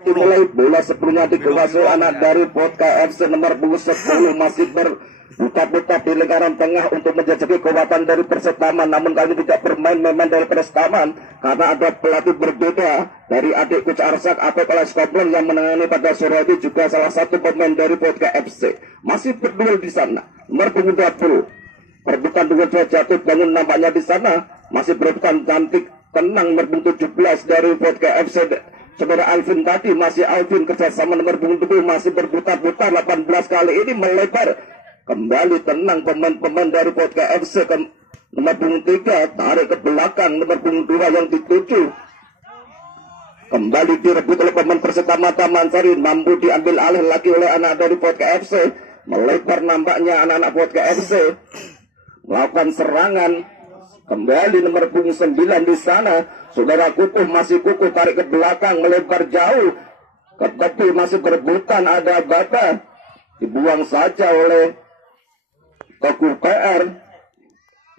Dimulai bola sebelumnya dikuasai anak dari podcast FC nomor 10 masih berputar-putar di lingkaran tengah untuk menjajaki kekuatan dari Persetaman, namun kali ini tidak bermain dari Persetaman karena ada pelatih berbeda dari adik Coach Arsak atau kelas Koplen yang menangani pada sore ini, juga salah satu pemain dari podcast FC masih berduel di sana. Nomor 20 perebutan duel jatuh bangun nampaknya di sana, masih berebutan cantik tenang nomor 17 dari podcast FC. Saudara Alvin tadi masih Alvin kerjasama nomor 20 masih berputar-putar 18 kali ini melebar kembali tenang pemain-pemain dari podcast FC ke nomor 23 tarik ke belakang nomor 22 yang dituju kembali direbut oleh pemain Persetaman Taman Sari, mampu diambil alih lagi oleh anak dari podcast FC, melebar nampaknya anak-anak podcast FC melakukan serangan. Kembali nomor 9 di sana, saudara Kukuh masih Kukuh tarik ke belakang melebar jauh ke tepi, masih berebutan ada Bata, dibuang saja oleh Teguh PR.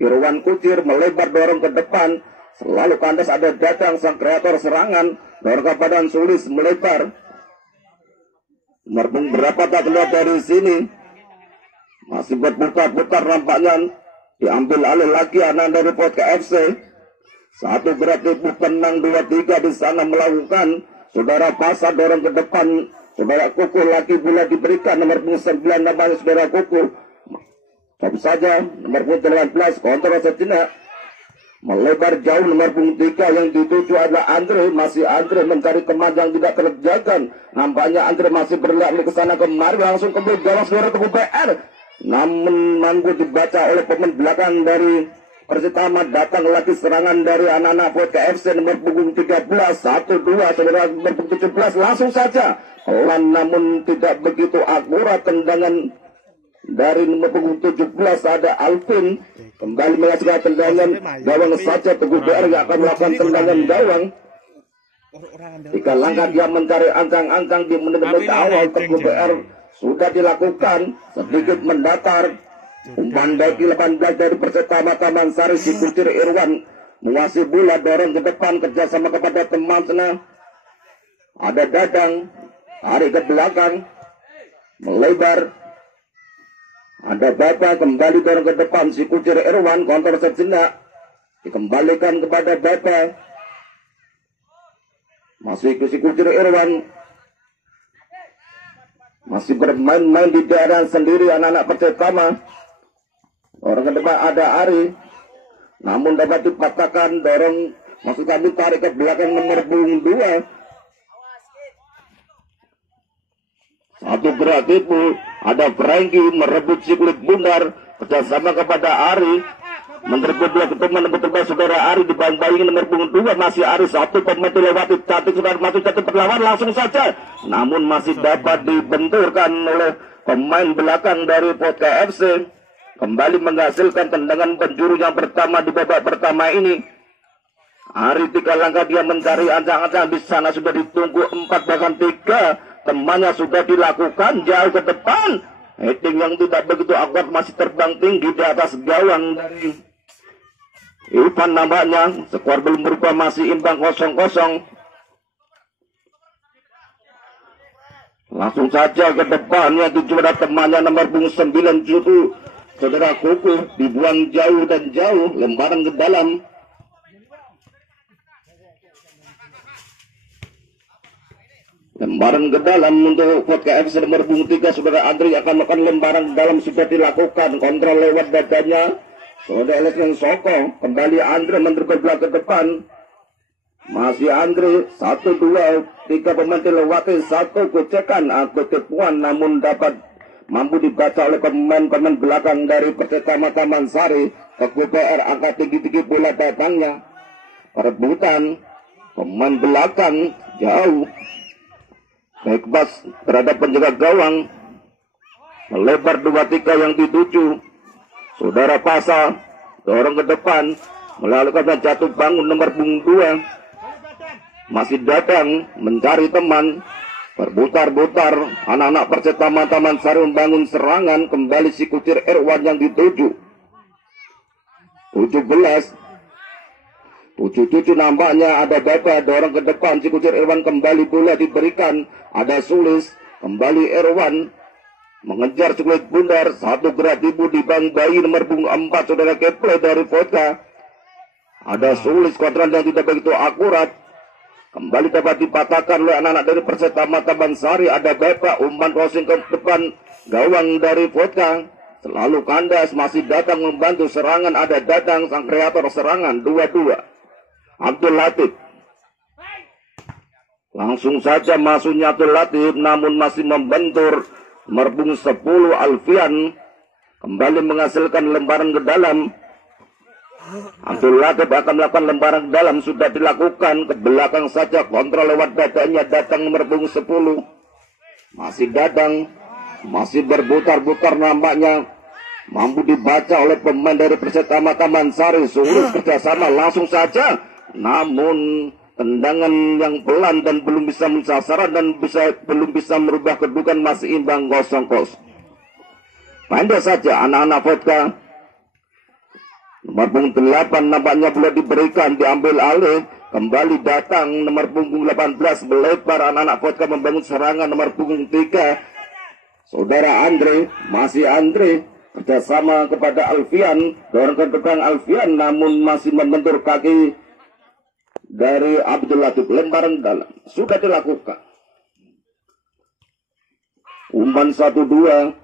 Irwan Kucir melebar dorong ke depan, selalu kandas ada Datang sang kreator serangan, dorong ke badan Sulis melebar. Nomor berapa tak keluar dari sini, masih berputar-putar nampaknya. Diambil alih lagi anak dari podcast FC. Satu gerak tipu tenang 2-3 di sana melakukan. Saudara Pasar dorong ke depan. Saudara Kukuh lagi pula diberikan nomor 9 namanya saudara Kukuh. Tapi saja nomor 18 kontrol sejenak. Melebar jauh nomor 3 yang dituju adalah Andre. Masih Andre mencari keman yang tidak terjaga. Nampaknya Andre masih berlari ke sana kemari, langsung kembali gawang saudara Teguh PR. Namun mampu dibaca oleh pemain belakang dari Persitama. Datang lagi serangan dari anak-anak podcast FC nomor punggung 13 1-2 saudara nomor 17 langsung saja pelan namun tidak begitu akurat tendangan dari nomor punggung 17 ada Alvin kembali menghasilkan tendangan gawang saja. Teguh BR yang akan melakukan tendangan gawang. 3 langkah dia mencari ancang-ancang di menit-menit awal. Teguh BR sudah dilakukan, sedikit mendatar. Umpan bagi 18 dari Persitama Taman Sari, si Kucir Irwan menguasai bola, dorong ke depan kerjasama kepada teman sana. Ada Dadang tarik ke belakang melebar, ada Bapak kembali dorong ke depan, si Kucir Irwan kontrol sejenak dikembalikan kepada Bapak, masih si Kucir Irwan masih bermain-main di daerah sendiri anak-anak Persitama. Orang ke depan ada Ari, namun dapat dipatahkan dorong, maksud kami tarik ke belakang nomor 2. Satu gerak tipu, ada Frankie merebut si kulit bundar kerjasama kepada Ari. Menerbut dua ketemuan nomor saudara Ari dibantai nomor 2 masih Ari, satu pemain dilewati cantik saudara masuk jatuh berlawan langsung saja, namun masih dapat dibenturkan oleh pemain belakang dari podcast FC. Kembali menghasilkan tendangan penjuru yang pertama di babak pertama ini. Ari 3 langkah dia mencari ancang-ancang, di sana sudah ditunggu 4 bahkan 3 temannya sudah dilakukan jauh ke depan. Heading yang tidak begitu akurat masih terbang tinggi di atas gawang dari Ivan nampaknya. Skor belum berubah, masih imbang 0-0. Langsung saja ke depannya tuju pada temannya nomor 9 Jutu saudara Kukuh, dibuang jauh dan jauh, lembaran ke dalam. Lembaran ke dalam untuk podcast FC nomor 3 saudara Andri akan melakukan lembaran ke dalam, sudah dilakukan kontrol lewat dadanya saudara Lesman Soko. Kembali Andre menterbelah ke depan, masih Andre 1-2 3 pemain dilewati, 1 gocekan atau tipuan namun dapat mampu dibaca oleh pemain-pemain belakang dari Persitama Taman Sari. Teguh PR angkat tinggi-tinggi bola datangnya, perebutan pemain belakang jauh, baik pas terhadap penjaga gawang, melebar 2-3 yang dituju saudara Pasa, dorong ke depan melakukan jatuh bangun nomor 2 masih datang mencari teman, berputar-putar anak-anak Persitama Taman Sari membangun serangan. Kembali si Kucir Irwan yang dituju 17 7-7 nampaknya ada Baba, dorong ke depan, si Kucir Irwan kembali bola diberikan, ada Sulis, kembali Irwan, mengejar Sulit bundar, satu gerak tibu di Bang Bayi nomor punggung 4, saudara Keple dari Vodka. Ada Sulis, kuadran yang tidak begitu akurat, kembali dapat dipatahkan oleh anak-anak dari Persitama Tabansari. Ada Baba, umpan crossing ke depan gawang dari Vodka, selalu kandas, masih datang membantu serangan. Ada Dadang, sang kreator serangan, 2-2. Abdul Latif, langsung saja masuknya Abdul Latif, namun masih membentur. Merbung 10 Alfian kembali menghasilkan lembaran ke dalam. Abdul Latif akan melakukan lembaran ke dalam, sudah dilakukan ke belakang saja, kontrol lewat dadanya. Datang merbung 10, masih Dadang, masih berputar-putar, nampaknya mampu dibaca oleh pemain dari Persitama Tabansari. Sulit kerjasama, langsung saja, namun tendangan yang pelan dan belum bisa mensasaran dan belum bisa merubah kedudukan, masih imbang 0-0. Pandai saja anak-anak Vodka. Nomor punggung 8 nampaknya boleh diberikan, diambil alih, kembali datang nomor punggung 18 melebar. Anak-anak Vodka membangun serangan. Nomor punggung 3 saudara Andre, masih Andre, kerjasama kepada Alfian, dorong ke depan Alfian, namun masih membentur kaki dari Abdul Latif. Lembaran dalam sudah dilakukan. Umpan 1-2,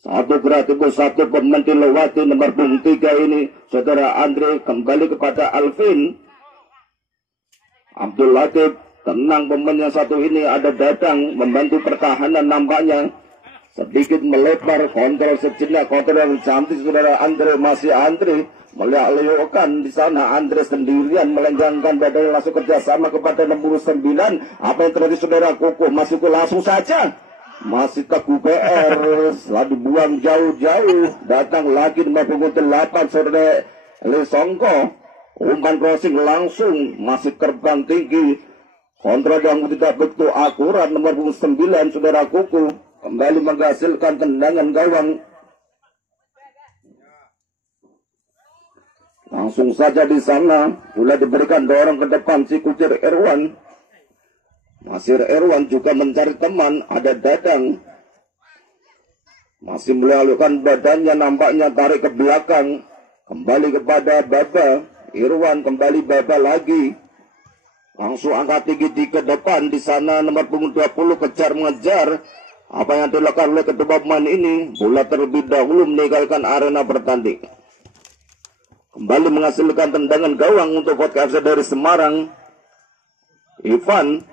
satu gerak tipu, satu pemain dilewati. Nomor punggung 3 ini saudara Andre, kembali kepada Alvin. Abdul Latif tenang, pemain yang satu ini ada Dadang membantu pertahanan, nampaknya sedikit melebar, kontrol sejenak, kontrol yang cantik saudara Andre, masih Andre melihat-lihatkan di sana. Andre sendirian melenggangkan badannya, langsung kerjasama kepada 69. Apa yang terjadi saudara Kuku? Masuk langsung saja, masih ke QPR, setelah dibuang jauh-jauh. Datang lagi nomor punggung 8 saudara Lesongko, umpan crossing langsung, masih terbang tinggi, kontrol yang tidak begitu akurat. Nomor punggung 9 saudara Kuku kembali menghasilkan tendangan gawang. Langsung saja di sana mulai diberikan dorong ke depan si Kucir Irwan. Masih Irwan juga mencari teman. Ada Dadang, masih melakukan badannya, nampaknya tarik ke belakang, kembali kepada Baba. Irwan kembali, Baba lagi, langsung angkat tinggi ke depan. Di sana nomor punggung 20 kejar mengejar. Apa yang dilakukan oleh kedua pemain ini? Bola terlebih dahulu meninggalkan arena bertanding. Kembali menghasilkan tendangan gawang untuk Vodka FC dari Semarang. Ivan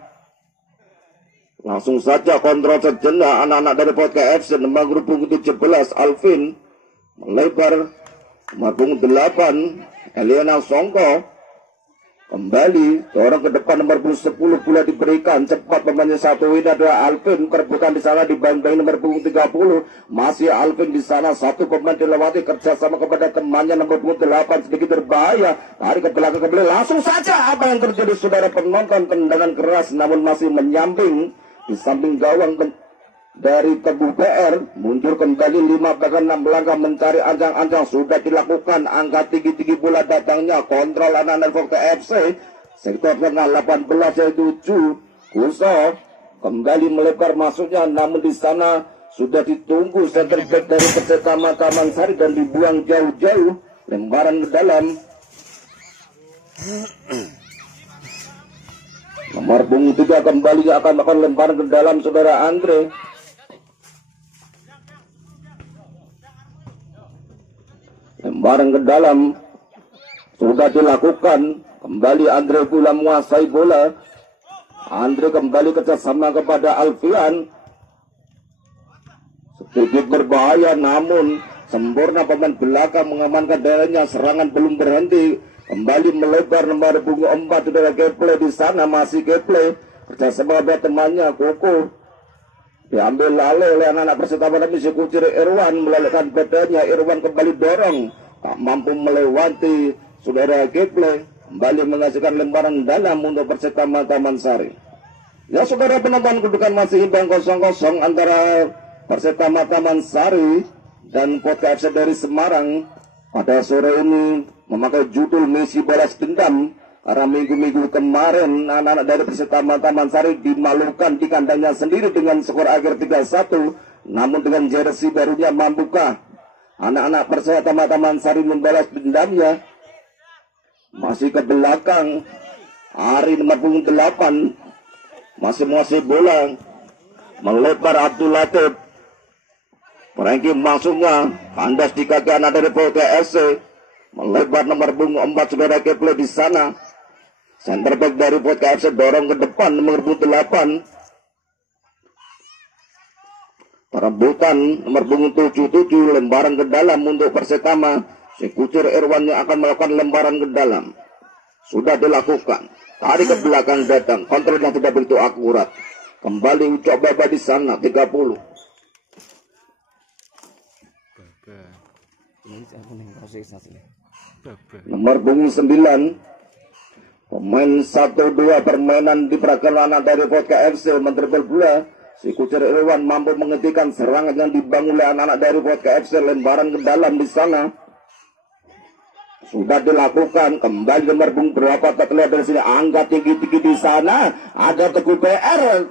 langsung saja kontrol sejenak anak-anak dari Vodka FC. Nomor grup punggung 17 Alvin melebar. Nomor punggung 8 Eliana Songko kembali dorong ke depan. Nomor punggung 10 pula diberikan cepat, pemainnya satu ini adalah Alvin, kerebutan di sana dibantai nomor punggung 30. Masih Alvin di sana, satu pemain dilewati, kerjasama kepada temannya nomor punggung 8, sedikit berbahaya, tarik ke belakang kembali. Langsung saja apa yang terjadi saudara penonton? Tendangan keras namun masih menyamping di samping gawang dari Teguh PR. Mundur kembali 5 bahkan 6 langkah mencari ancang-ancang. Sudah dilakukan, angkat tinggi-tinggi bola datangnya, kontrol anak-anak Vodka FC. Sektor tengah 18 yaitu Kuso kembali melebar masuknya, namun di sana sudah ditunggu center back dari Persitama Tabansari dan dibuang jauh-jauh. Lembaran ke dalam. Nomor punggung 3 kembali akan melakukan lemparan ke dalam saudara Andre. Lemparan ke dalam sudah dilakukan. Kembali Andre pula menguasai bola. Andre kembali kerjasama kepada Alfian. Sedikit berbahaya namun sempurna pemain belakang mengamankan daerahnya. Serangan belum berhenti. Kembali melebar nomor punggung 4 saudara Keple di sana, masih Keple kerjasama dengan temannya Koko. Diambil alih oleh anak-anak Persitama tapi si Kucir Irwan melalaikan badannya. Irwan kembali dorong, tak mampu melewati saudara Keple. Kembali menghasilkan lemparan dalam untuk Persitama Tabansari. Ya saudara penonton, kedudukan masih imbang 0-0 antara Persitama Tabansari dan Vodka FC dari Semarang. pada sore ini memakai judul misi balas dendam, karena minggu-minggu kemarin anak-anak dari Persitama Taman Sari dimalukan di kandangnya sendiri dengan skor akhir 3-1. Namun dengan jersey barunya mampukah anak-anak Persitama Taman Sari membalas dendamnya? Masih ke belakang, Ari nomor punggung 8 masih menguasai bola, melebar Abdul Latif. Franky masuknya kandas di kaki anak dari Polka FC, melebar nomor punggung 4 saudara Keple di sana. Center back dari Polka FC dorong ke depan nomor punggung 8. Perebutan nomor punggung 77 lembaran ke dalam untuk Persitama. Si Kucir Irwan yang akan melakukan lembaran ke dalam. Sudah dilakukan. Tarik ke belakang datang. Kontrol yang tidak begitu akurat. Kembali Ucok Baba di sana 30. Nomor punggung 9. Pemain 1-2 permainan di pergerakan dari Vodka FC mentribel bola. Si Kucir Irwan mampu menghentikan serangan yang dibangun oleh anak-anak dari Vodka FC. Lembaran ke dalam di sana. Sudah dilakukan. Kembali nomor punggung berapa tak terlihat dari sini. Angkat tinggi-tinggi di sana. Ada Teguh PR.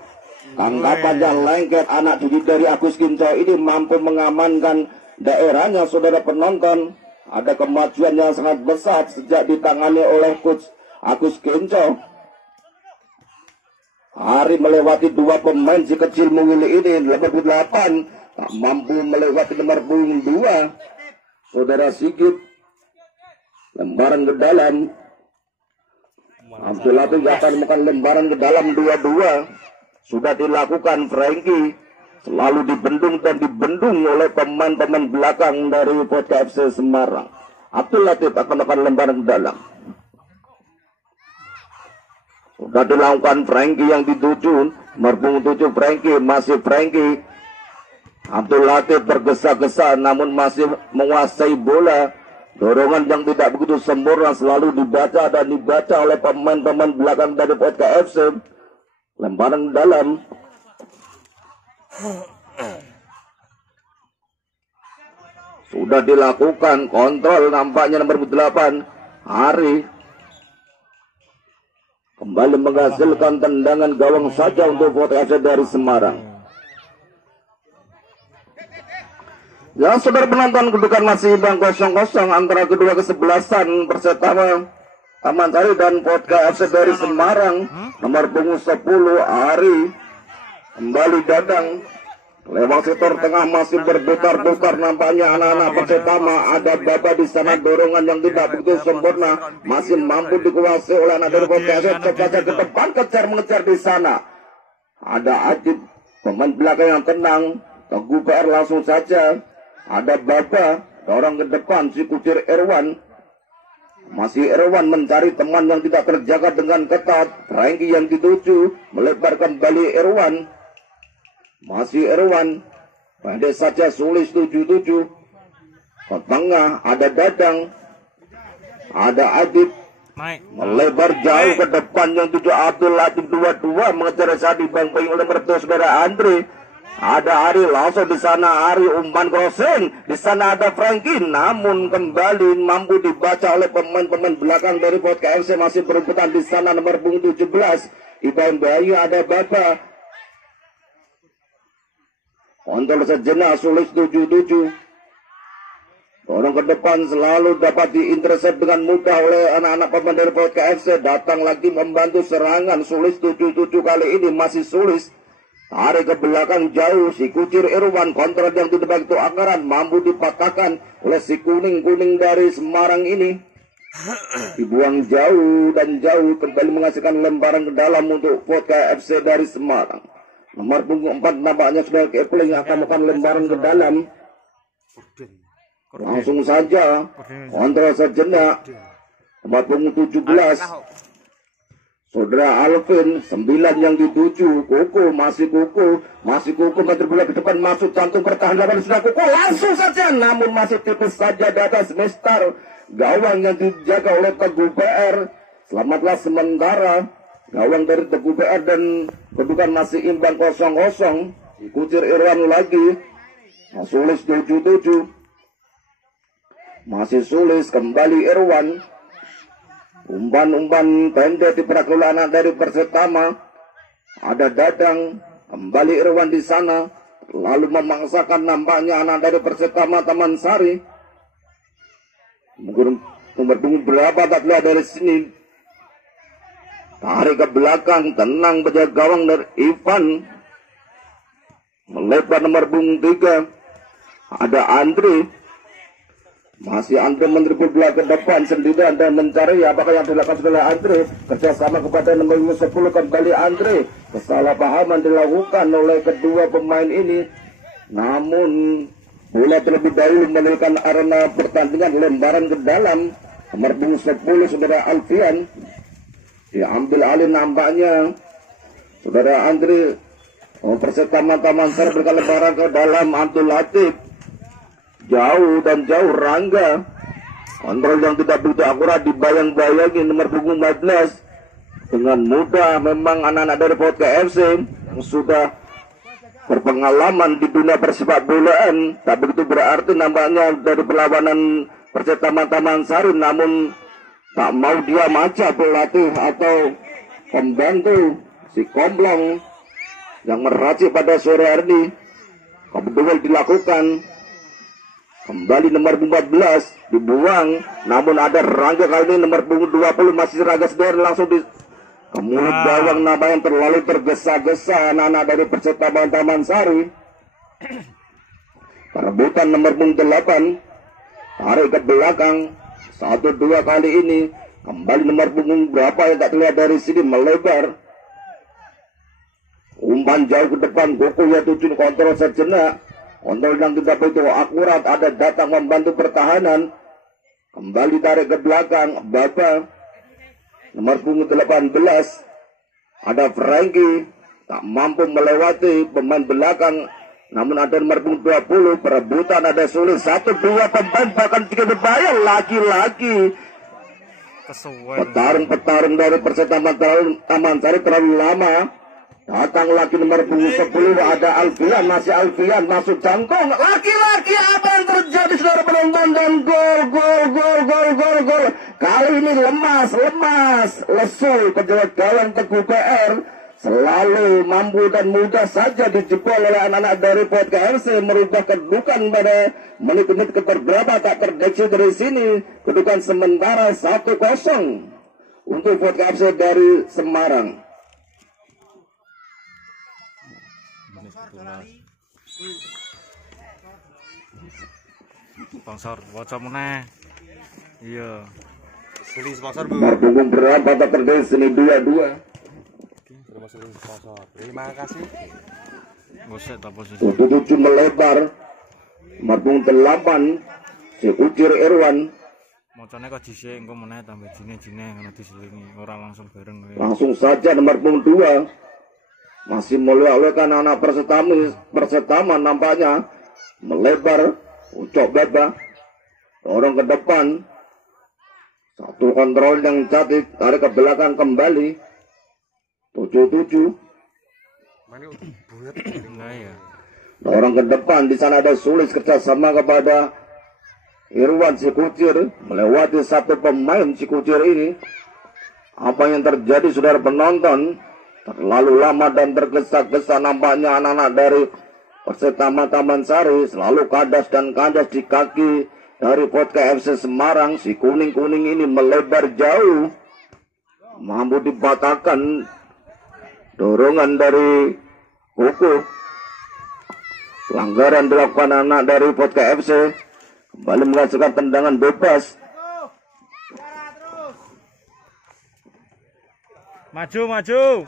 Tangkapannya lengket. Anak didik dari Agus Kinco ini mampu mengamankan daerahnya, saudara penonton. Ada kemajuan yang sangat besar sejak ditangani oleh Coach Agus Kinco. Hari melewati dua pemain si kecil mengili ini. Nomor 8 tak mampu melewati nomor punggung 2. Saudara Sigit. Lembaran ke dalam. Abdul Latif akan melakukan lembaran ke dalam 2-2. Sudah dilakukan. Franky selalu dibendung dan dibendung oleh pemain-pemain belakang dari Vodka FC Semarang. Abdul Latif akan melakukan lembaran ke dalam. Sudah dilakukan. Franky yang dituju. Nomor 7 Franky. Masih Franky. Abdul Latif bergesa-gesa namun masih menguasai bola. Dorongan yang tidak begitu sempurna selalu dibaca dan dibaca oleh pemain-pemain belakang dari Vodka FC. Lembaran dalam. Sudah dilakukan. Kontrol nampaknya nomor 8 Hari. Kembali menghasilkan tendangan gawang saja untuk Vodka FC dari Semarang. Ya, saudara penonton, kedudukan masih imbang 0-0 antara kedua kesebelasan Persitama Taman Sari dan Vodka FC dari Semarang. Nomor punggung 10 Ari kembali datang lewat sektor tengah, masih berputar-putar nampaknya anak-anak Persitama. Ada Baba di sana, dorongan yang tidak begitu sempurna masih mampu dikuasai oleh anak dari Vodka FC. Coba ke depan, kejar-mengejar di sana. Ada Adib, pemain belakang yang tenang. Teguh PR langsung saja. Ada Baba, dorong ke depan si Kucir Irwan. Masih Irwan mencari teman yang tidak terjaga dengan ketat. Franky yang dituju, melebar kembali Irwan. Masih Irwan, pendek saja Sulis 77. Ke tengah ada Dadang, ada Adib. Melebar jauh ke depan yang tujuh Abdul Latif 22 mengejar saat dibantai oleh mertua saudara Andre. Ada Ari langsung di sana, Ari umpan crossing. Di sana ada Franky, namun kembali mampu dibaca oleh pemain-pemain belakang dari Vodka FC. Masih berebutan di sana nomor punggung 17 Ibrahim Bayu, ada Baba. Kontrol sejenak Sulis 77. Dorong ke depan selalu dapat diintercept dengan mudah oleh anak-anak pemain dari Vodka FC. Datang lagi membantu serangan Sulis 77 kali ini masih Sulis. Tarik ke belakang jauh si Kucir Irwan, kontrol yang tidak begitu akaran mampu dipatahkan oleh si kuning-kuning dari Semarang ini. Dibuang jauh dan jauh, kembali menghasilkan lemparan ke dalam untuk Vodka FC dari Semarang. Nomor punggung 4 nampaknya sudah Kepling akan melakukan lemparan ke dalam. Langsung saja kontrol sejenak. Nomor punggung 17 Saudara Alvin, 9 yang dituju. Koko, masih Koko menteri bola ke depan, masuk jantung pertahanan sudah Koko, langsung saja, namun masih tipis saja di atas Mister gawang yang dijaga oleh Teguh PR. Selamatlah sementara gawang dari Teguh PR dan kedudukan masih imbang 0-0. Kucir Irwan lagi, Sulis 77. masih sulis kembali Irwan. Umpan-umpan pendek di pergaulan dari Persetama. Ada Dadang, kembali Irwan di sana, lalu memaksakan nampaknya anak dari Persetama Taman Sari. Mungkin nomor punggung berapa tak lihat dari sini. Tarik ke belakang, tenang penjaga gawang dari Ivan. Melebar nomor punggung 3. Ada Andre. Masih Andre menerima bola ke depan sendirian dan mencari apakah yang dilakukan oleh Andre. Kerjasama kepada nomor 10 kembali Andre. Kesalahpahaman dilakukan oleh kedua pemain ini. Namun bola terlebih dahulu meninggalkan arena pertandingan, lembaran ke dalam. Nomor punggung 10 saudara Alfian. Diambil alih nampaknya saudara Andre. Persetama Taman Sari berikan lebaran ke dalam Abdul Latif. Jauh dan jauh Rangga. Kontrol yang tidak begitu akurat dibayang-bayangi nomor punggung 14. Dengan mudah memang anak-anak dari Vodka FC yang sudah berpengalaman di dunia persepak bolaan. Tak begitu berarti nampaknya dari perlawanan Persetama Taman Sari. Namun tak mau dia aja pelatih atau pembantu si Komplong yang meracik pada sore hari ini. Kebetulan dilakukan. Kembali nomor 14 dibuang. Namun ada Rangga kali ini nomor 20 masih Raga Seder langsung di kemudian gawang nama yang terlalu tergesa-gesa anak-anak dari Persetama Taman Sari. Perebutan nomor 8. Tarik ke belakang. 1-2 kali ini. Kembali nomor punggung berapa yang tak terlihat dari sini melebar. Umpan jauh ke depan, Goko ya tujuh kontrol sejenak. Kontrol yang tidak begitu akurat, ada datang membantu pertahanan. Kembali tarik ke belakang, Baba. Nomor punggung 18. Ada Frankie, tak mampu melewati pemain belakang. Namun ada nomor punggung 20, perebutan ada sulit. 1-2 pemain bahkan 3 berbahaya, lagi-lagi. Petarung dari Persetama Taman Sari terlalu lama. Datang lagi nomor 10 ada Alfian, masih Alfian masuk jangkung. Laki-laki apa yang terjadi saudara penonton dan gol. Kali ini lemas, lesu penjaga gawang Teguh PR. Selalu mampu dan mudah saja dijebol oleh anak-anak dari Vodka FC, merubah kedudukan pada menit-menit keberapa tak terdeteksi dari sini. Kedudukan sementara 1-0 untuk Vodka FC dari Semarang. Sponsor waca meneh. Iya. Beli sponsor Bu. Punggung berapa tak terdeteksi sini 2-2. Terima kasih. Boset tak posisi. 7 melebar. Marbung 8 si Kucir Irwan. Mocone kok dhisik engko meneh tambah jine ngono diselingi, ora langsung bareng. Langsung saja nomor punggung 2. Masih melewatkan anak Persetama nampaknya melebar. Ucok Baba dorong ke depan. Satu kontrol yang cantik, tarik ke belakang kembali. 7-7. Nah ya. Dorong ke depan, di sana ada Sulis kerjasama kepada Irwan si Kucir, melewati satu pemain si Kucir ini. Apa yang terjadi saudara penonton? Terlalu lama dan tergesa-gesa nampaknya anak-anak dari Persetama Taman Sari. Selalu kandas di kaki dari Vodka FC Semarang. Si kuning-kuning ini melebar jauh, mampu dipatahkan dorongan dari Koko. Pelanggaran dilakukan anak dari Vodka FC. Kembali menghasilkan tendangan bebas. Maju.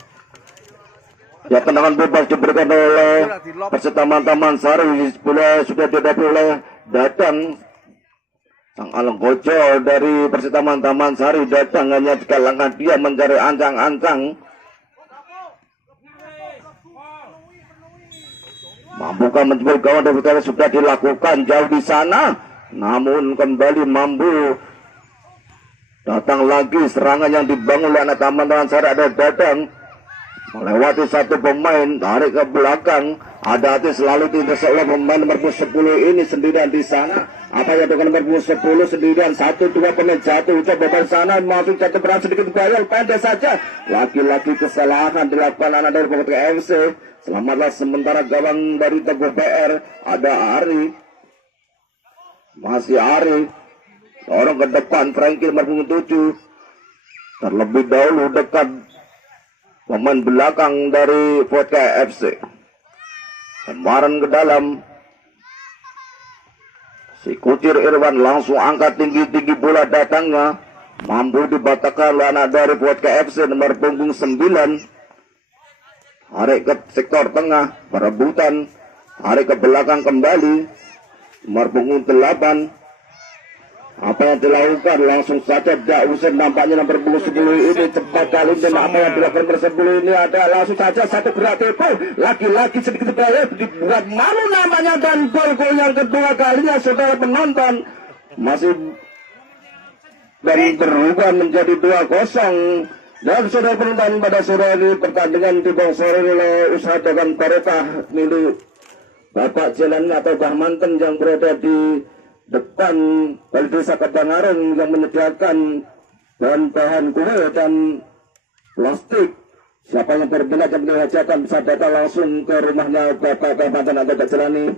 Ya, tendangan bebas diberikan oleh Persetama Taman Sari. Sudah dihadapi oleh Dadang. Sang Alenggojo dari Persetama Taman Sari. Dadang hanya di kalangan dia mencari ancang-ancang. Mampukah menjebol gawang dari sudah dilakukan jauh di sana. Namun kembali mampu. Datang lagi serangan yang dibangun oleh anak Taman Sari. Ada Dadang melewati satu pemain, tarik ke belakang. Ada hati selalu tidak seolah pemain nomor 10 ini sendirian di sana. Apa yang dengan nomor 10 sendirian 1-2 pemain jatuh, coba dari sana masuk jatuh berat sedikit bayar pendek saja. Laki-laki kesalahan dilakukan anak dari Potka FC. Selamatlah sementara gawang dari Teguh PR. Ada Ari, masih Ari, orang ke depan Frankie nomor 7. Terlebih dahulu dekat pemain belakang dari Potka FC. Kemarin ke dalam. Si Kucir Irwan langsung angkat tinggi-tinggi bola datangnya. Mampu dibatalkan oleh anak dari Potka FC nomor punggung 9. Tarik ke sektor tengah. Perebutan. Tarik ke belakang kembali. Nomor punggung 8. Apa yang dilakukan langsung saja tidak usah nampaknya nomor punggung 10 ini cepat kali dan apa yang dilakukan nomor 10 ini ada langsung saja satu gerak tepo laki-laki sedikit beraya dibuat malu namanya dan gol yang kedua kalinya saudara penonton masih dan berubah menjadi 2-0 dan saudara penonton pada sore ini pertandingan dibangsori oleh Usaha Dagang Barokah milik Bapak Jalan atau Bah Manten yang berada di depan Balai Desa Kedangareng yang menyediakan bahan-bahan kue dan plastik. Siapa yang berminat yang mengajarkan bisa datang langsung ke rumahnya Bapak Manten atau Pak Jelani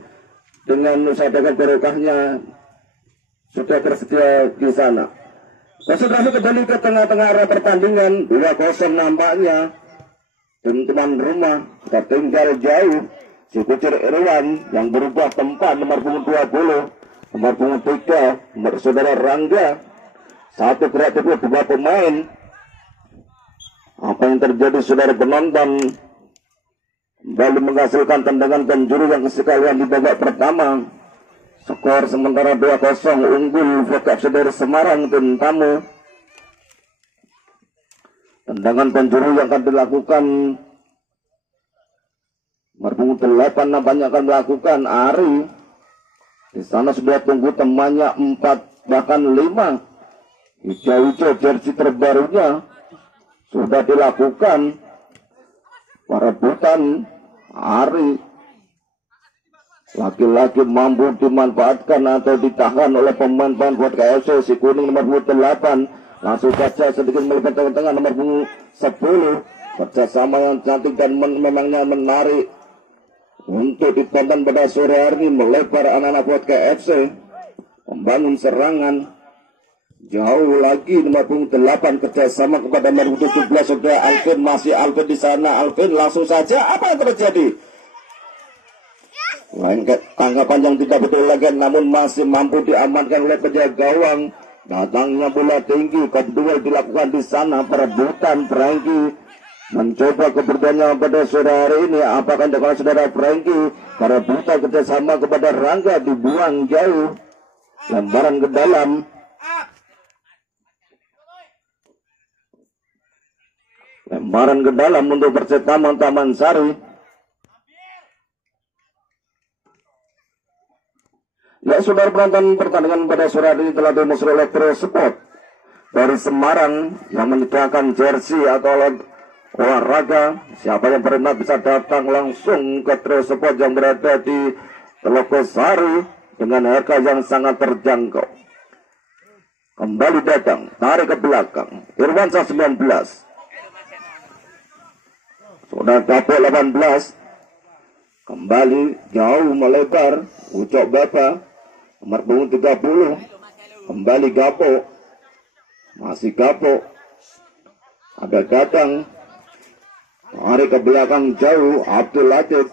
dengan Usaha Dagang Barokahnya sudah tersedia di sana. Konsentrasi kembali ke tengah-tengah area pertandingan 2-0 nampaknya dan teman rumah tertinggal jauh. Si Kucir Irwan yang berubah tempat nomor punggung 20. Nomor punggung 3, nomor saudara Rangga. Satu gerak tepu 2 pemain. Apa yang terjadi saudara penonton? Kembali menghasilkan tendangan penjuru yang kesekalian di babak pertama. Skor sementara 2-0 unggul Potka FC dari Semarang dan tamu. Tendangan penjuru yang akan dilakukan nomor punggung 8 nampaknya akan melakukan Ari. Di sana sudah tunggu temannya 4 bahkan 5. Hijau-hijau jersey terbarunya sudah dilakukan. Perebutan Ari. Laki-laki mampu dimanfaatkan atau ditahan oleh pemain-pemain Potka FC. Si kuning nomor 8 langsung saja sedikit melipat tengah-tengah nomor 10. Kerjasama yang cantik dan memangnya menarik untuk ditonton pada sore hari ini. Melebar anak-anak Potka FC membangun serangan jauh lagi nomor 8 kerjasama kepada nomor 17 sudah Alvin, masih Alvin di sana. Alvin langsung saja apa yang terjadi? Tanggapan yang tidak betul lagi namun masih mampu diamankan oleh penjaga gawang. Datangnya bola tinggi kedua dilakukan di sana. Perebutan Frankie mencoba keberaniannya pada sore hari ini. Apakah dilakukan saudara Frankie? Perebutan kerjasama kepada Rangga dibuang jauh. Lemparan ke dalam. Lemparan ke dalam untuk Persetaman Taman Sari. Ya, saudara penonton, pertandingan pada sore hari ini telah dimusnahkan oleh Trio Sport dari Semarang yang menyediakan jersey atau olahraga. Siapa yang berminat bisa datang langsung ke Trio Sport yang berada di Telogosari dengan harga yang sangat terjangkau. Kembali datang, tarik ke belakang. Irwansyah 19. Sudah dapur 18. Kembali jauh melebar. Ucok Bapak. Nomor punggung 30. Kembali Gapo. Masih Gapo. Ada Gadang. Tarik ke belakang jauh. Abdul Latif.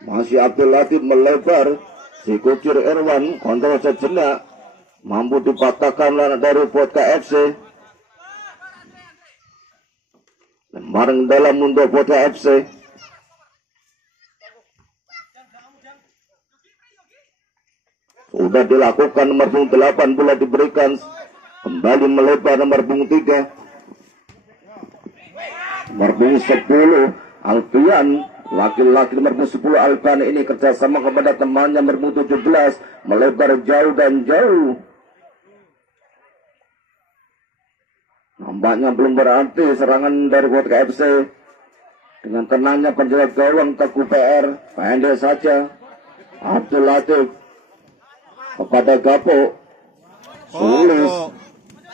Masih Abdul Latif melebar. Si Kucir Irwan kontrol sejenak. Mampu dipatahkan dari Potka FC. Lemparan dalam untuk Potka FC. Sudah dilakukan nomor punggung 8 bola diberikan. Kembali melebar nomor punggung 3. Nomor punggung 10 Alfian. Laki-laki nomor punggung 10 Alfian ini kerjasama kepada temannya nomor punggung 17. Melebar jauh dan jauh. Nampaknya belum berarti serangan dari Potka FC. Dengan tenangnya penjaga gawang Teguh PR. Pendek saja Abdul Latif. kepada Gapo. Sulis.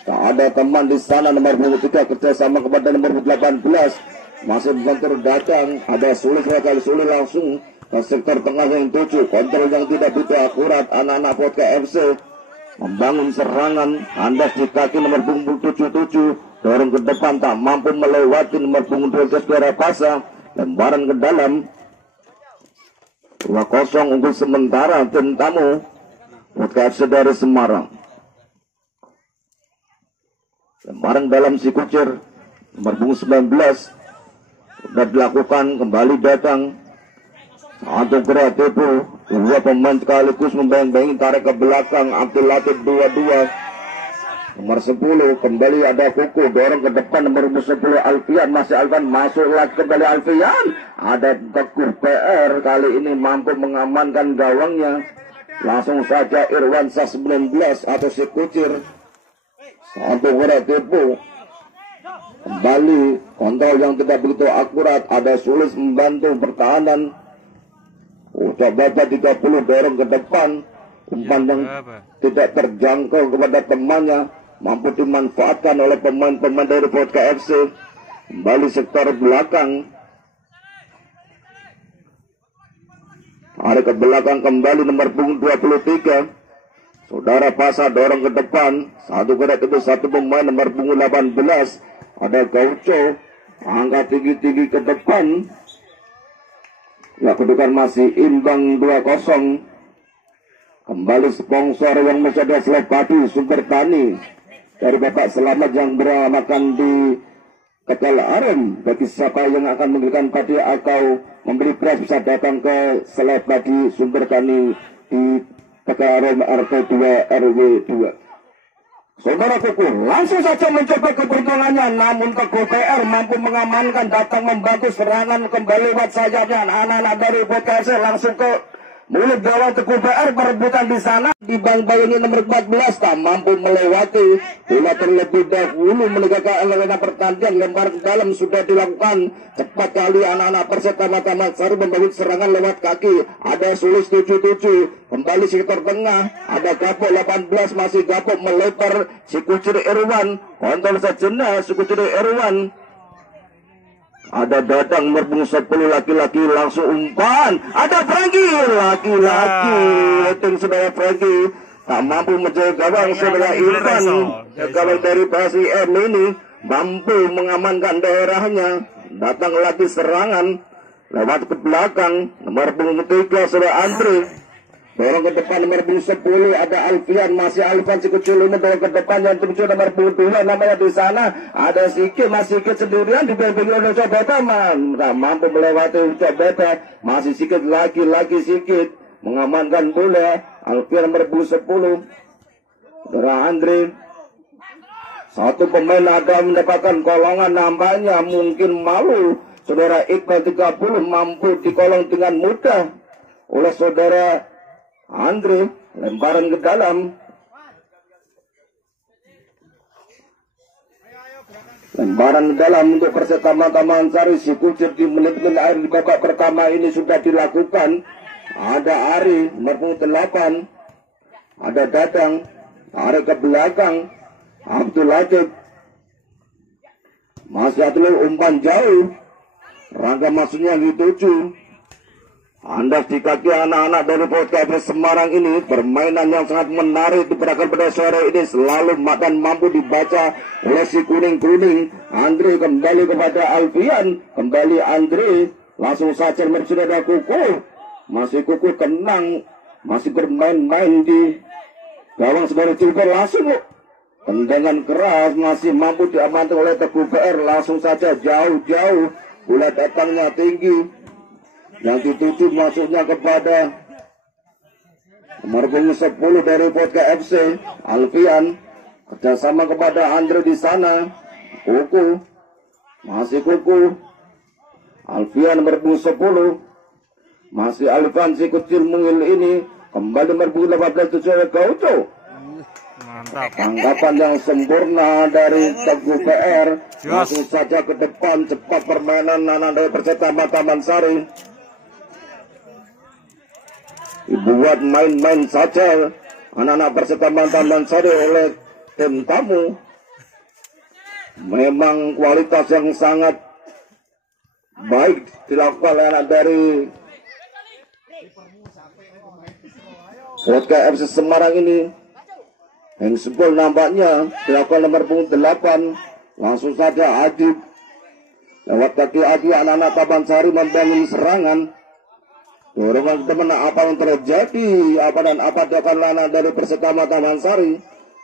Tak ada teman di sana. Nomor punggung 3 kerjasama kepada nomor 18. Masih bentur datang. Ada Sulis kali Sulis langsung ke sektor tengah yang 7. Kontrol yang tidak begitu akurat. Anak-anak Vodka FC membangun serangan. Andas di kaki nomor punggung 77. Dorong ke depan tak mampu melewati nomor punggung 12 Piara Pasa. Lemparan ke dalam. 2-0 unggul sementara tim tamu Vodka FC dari Semarang. Lemparan dalam si Kucir nomor punggung 19 sudah dilakukan, kembali datang satu kreatif, dua pemain sekaligus membayang-bayangi, tarik ke belakang. Abdul Latif 22 nomor 10 kembali ada Kuku, dorong ke depan nomor 10 Alfian, masih Alfian, masuk lagi kembali Alfian, ada Teguh PR, kali ini mampu mengamankan gawangnya. Langsung saja Irwansa 19 atau si Kucir satu kreatif, kembali kontrol yang tidak begitu akurat. Ada Sulis membantu pertahanan. Coba 30 dorong ke depan, umpan yang tidak terjangkau kepada temannya, mampu dimanfaatkan oleh pemain-pemain dari Vodka FC. Kembali sektor belakang, tarik ke belakang kembali nomor punggung 23 Saudara Pasa, dorong ke depan, satu gerak itu satu pemain nomor punggung 18 ada Gaucho, angkat tinggi-tinggi ke depan. Ya, kedudukan masih imbang 2-0. Kembali sponsor yang masih ada Slab Padi Sumber Tani dari Bapak Selamat yang beramakan di Tegal Arem. Bagi siapa yang akan memberikan padi atau membeli beras bisa datang ke Slab Padi Sumber Tani di Tegal Arem RT 2 RW 2. Saudara Kuku langsung saja mencoba keberuntungannya, namun Teguh PR mampu mengamankan, datang membantu serangan kembali lewat sayapnya. Anak-anak dari Vodka FC langsung ke mulut gawang Teguh PR, perebutan di sana. Di Bang Bayuni nomor 14 tak mampu melewati. Bola terlebih dahulu menegakkan elemen pertandingan, lempar ke dalam sudah dilakukan. Cepat kali anak-anak Persib Tamat Sari membangun serangan lewat kaki. Ada Sulis 77 kembali sektor tengah, ada Gapo 18, masih Gapo melebar si Kucir Irwan, kontrol sejenak si Kucir Irwan. Ada Dadang nomor 10 laki-laki langsung umpan. Ada Franky laki-laki. Tim saudara Franky tak mampu menjaga gawang saudara Irfan. Gawang dari PSIM ini mampu mengamankan daerahnya. Datang lagi serangan lewat ke belakang nomor 3 saudara Andre. Dorong ke depan nomor 10 ada Alfian, masih Alfian si kecil ini dorong ke depan yang tujuh nomor 2 namanya di sana ada Sikit, masih Sikit sendirian dibimbing oleh Cobeta, tak mampu melewati Cobeta, masih Sikit lagi Sikit mengamankan bola. Alfian nomor 10 Saudara Andre, satu pemain ada mendapatkan kolongan, nampaknya mungkin malu. Saudara Iqbal 30 mampu dikolong dengan mudah oleh saudara Andre. Lemparan ke dalam, untuk Persib Taman Sari. Si Kucir di menit-menit air di babak pertama ini sudah dilakukan. Ada Ari nomor 8, ada Dadang, tarik ke belakang Abdul Latif, masih Abdul umpan jauh, rangka maksudnya dituju. Anda di kaki anak-anak dari Vodka FC Semarang ini, permainan yang sangat menarik diperagakan pada sore ini, selalu dan mampu dibaca oleh si kuning-kuning. Andre kembali kepada Alfian, kembali Andre, langsung saja sudah ada Kuku, masih Kuku tenang, masih bermain-main di gawang saudara Cilker, langsung tendangan keras masih mampu diamankan oleh Teguh PR, langsung saja jauh-jauh, bola datangnya tinggi. Yang dituju masuknya kepada nomor 10 dari Vodka FC Alfian, kerjasama kepada Andre di sana. Kuku, masih Kuku, Alfian nomor 10, masih Alfian si kecil mungil ini, kembali nomor 18 oleh Gaucho. Tanggapan yang sempurna dari Teguh PR. Langsung saja ke depan, cepat permainan anak dari Persib Taman Sari. Dibuat main-main saja anak-anak Persita Taman Sari oleh tim tamu. Memang kualitas yang sangat baik dilakukan oleh anak dari Vodka FC Semarang ini. Handsball nampaknya dilakukan nomor punggung 8. Langsung saja Adib. Lewat kaki Adib, anak-anak Taman Sari membangun serangan. Dorongan teman, apa yang terjadi? Apa dan apa dilakukan anak dari Persitama Taman Sari?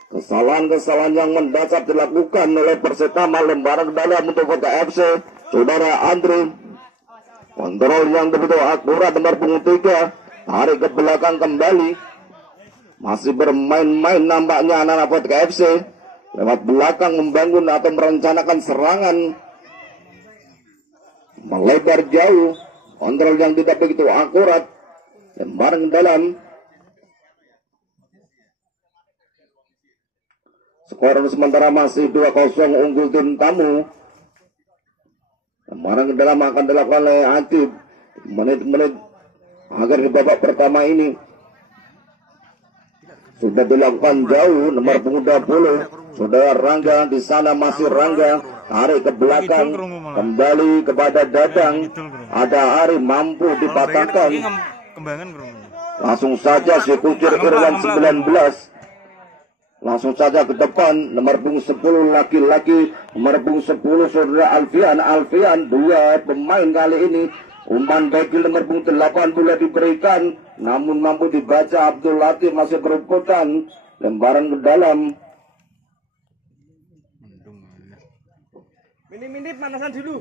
Kesalahan-kesalahan yang mendasar dilakukan oleh Persitama lembaran dalam untuk Vodka FC. Saudara Andre. Kontrol yang begitu akurat nomor punggung 3. Tarik ke belakang kembali. Masih bermain-main nampaknya anak-anak Vodka FC. Lewat belakang membangun atau merencanakan serangan. Melebar jauh. Kontrol yang tidak begitu akurat. Lembaran ke dalam. Skor sementara masih 2-0 unggul tim tamu. Lembaran ke dalam akan dilakukan oleh Adib. Menit-menit agar di babak pertama ini sudah dilakukan jauh nomor punggung 20. Saudara Rangga di sana, masih Rangga tarik ke belakang kembali kepada Dadang. Ada Ari mampu dipatahkan. Langsung saja si kucir Irwan 19. Langsung saja ke depan nomor punggung 10 laki-laki, nomor punggung 10 saudara Alfian. Alfian dua pemain kali ini. Umpan bagi nomor punggung 8 boleh diberikan, namun mampu dibaca Abdul Latif, masih berebutan. Lembaran ke dalam.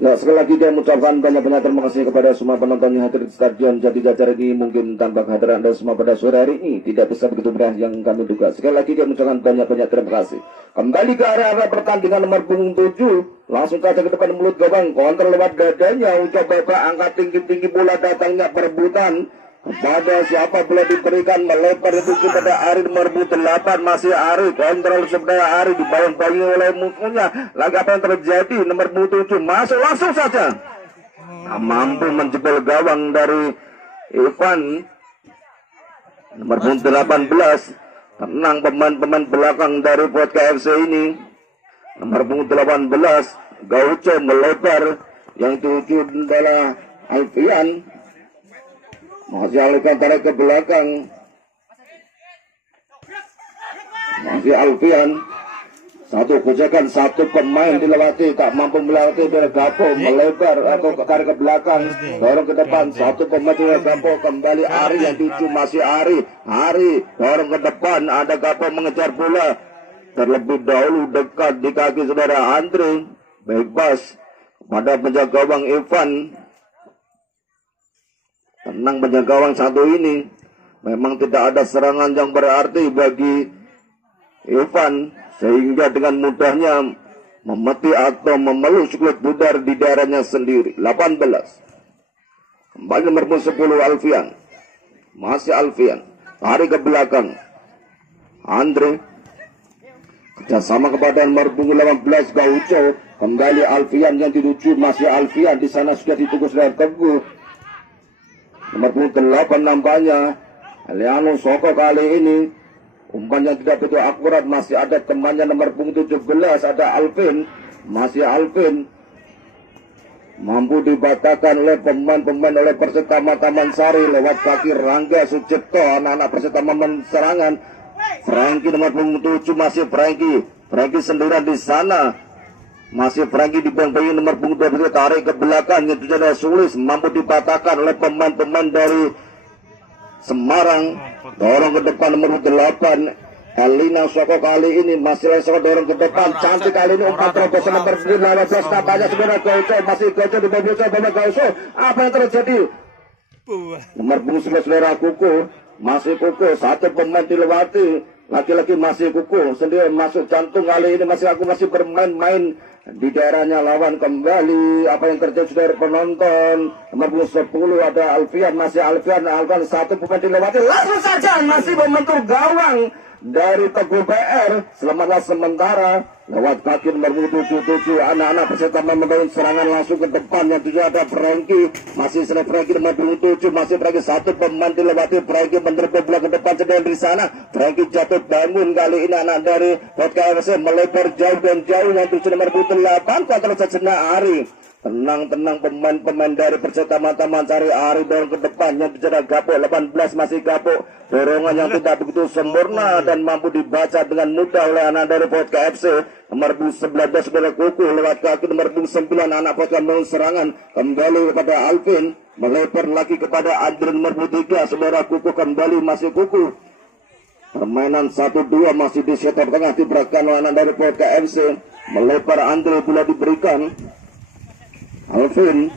Nah, sekali lagi dia mengucapkan banyak-banyak terima kasih kepada semua penonton yang hadir di Stadion Jatijajar ini. Mungkin tanpa kehadiran Anda semua pada sore hari ini tidak bisa begitu mudah yang kami duga. Sekali lagi dia mengucapkan banyak-banyak terima kasih. Kembali ke area pertandingan nomor punggung 7. Langsung saja ke depan mulut gawang. Kontrol lewat dadanya. Ucap bapak angkat tinggi-tinggi bola, datangnya perebutan. Kepada siapa boleh diberikan, melebar itu kepada Ari nomor 8. Masih Ari, kontrol sebenarnya Ari dibayang-bayangi oleh musuhnya. Lagi apa yang terjadi? Nomor 7 masuk langsung saja. Mampu menjebol gawang dari Ivan. Nomor 18. Tenang pemain-pemain belakang dari Vodka FC ini. Nomor 18 Gaucho melebar. Yang tujuh adalah Alfian. Masih Alfian tarik ke belakang. Masih Alfian. Satu gojekan, satu pemain dilewati, tak mampu melewati dari Gapo, melebar atau tarik ke belakang, dorong ke depan, satu pemain dari Gapo, kembali Ari yang tujuh, masih Ari, dorong ke depan, ada Gapo mengejar bola, terlebih dahulu dekat di kaki saudara Andre, bebas pada penjaga gawang Ivan. Tenang penjaga gawang satu ini, memang tidak ada serangan yang berarti bagi Ivan, sehingga dengan mudahnya memeti atau memeluk kulit pudar di daerahnya sendiri. 18. Kembali nomor 10 Alfian. Masih Alfian. Tarik ke belakang. Andre. Kerjasama kepada nomor 18 Gaucho. Kembali Alfian yang dituju, masih Alfian. Di sana sudah ditunggu sudah Teguh. Nomor 8 nampaknya Eliano Soko kali ini. Umpan yang tidak begitu akurat, masih ada temannya nomor punggung 17, ada Alvin, masih Alvin. Mampu dibatalkan oleh pemain-pemain oleh Persitama Taman Sari lewat kaki Rangga Sucipto, anak-anak Persitama serangan. Franky nomor punggung 7, masih Franky sendirian di sana. Masih Franky dibantu nomor punggung 23, tarik ke belakang, itu ada Sulis, mampu dibatalkan oleh pemain-pemain dari Semarang. Dorong ke depan nomor 8 Elina Soko kali ini masih Soko dorong ke depan, cantik kali ini umpan terobosan nomor 15 katanya sebenarnya Gaucho, masih Gaucho di bawah Gaucho. Apa yang terjadi? Nomor 11 saudara Kuku, masih Kuku, satu pemain dilewati, laki-laki masih Kuku sendiri masuk jantung kali ini, masih bermain-main di daerahnya lawan. Kembali apa yang terjadi saudara penonton. Nomor 10 ada Alfian, masih Alfian satu pemain dilewati, langsung saja masih membentur gawang dari Teguh PR. Selamatlah sementara lewat kaki nomor 77 anak-anak Persitama membangun serangan langsung ke depan. Yang 7 ada Franky, masih selesai Franky nomor 27, masih Franky satu pemain dilewati. Franky menerbang bola ke depan sedang di sana. Franky jatuh bangun kali ini anak dari Vodka FC melebar jauh dan jauh. Yang 7 nomor 8 kontrol sejenak Ari. Tenang pemain dari Persitama Taman Sari. Ari dorong ke depan. Yang 7 ada Gapok 18 masih Gapok. Dorongan yang tidak begitu sempurna dan mampu dibaca dengan mudah oleh anak dari Vodka FC. Nomor 19 saudara Kuku lewat kaki nomor 9 anak Vodka membangun serangan kembali kepada Alvin, melebar lagi kepada Andre nomor 3 saudara Kuku kembali masih Kuku. Permainan 1-2 masih di sektor tengah diberikan oleh anak dari Vodka FC, melebar Andre bola diberikan Alvin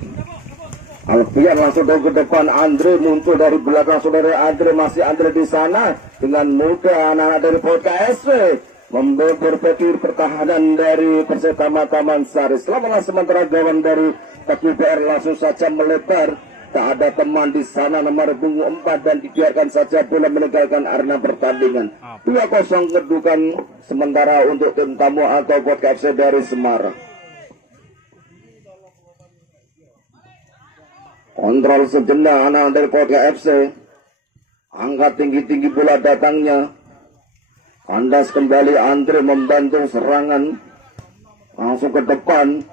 langsung ke depan. Andre muncul dari belakang saudara Andre, masih Andre di sana dengan mudah anak-anak dari Vodka FC memperbaiki pertahanan dari Persitama Taman Sari. Selama sementara gawang dari TQPR langsung saja melebar, tak ada teman di sana nomor bungu 4 dan dibiarkan saja bola meninggalkan arena pertandingan. 2-0 kedudukan sementara untuk tim tamu atau Vodka FC dari Semarang. Kontrol sejenak anak dari Vodka FC, angkat tinggi-tinggi bola datangnya. Kandas kembali Andre membantu serangan langsung ke depan,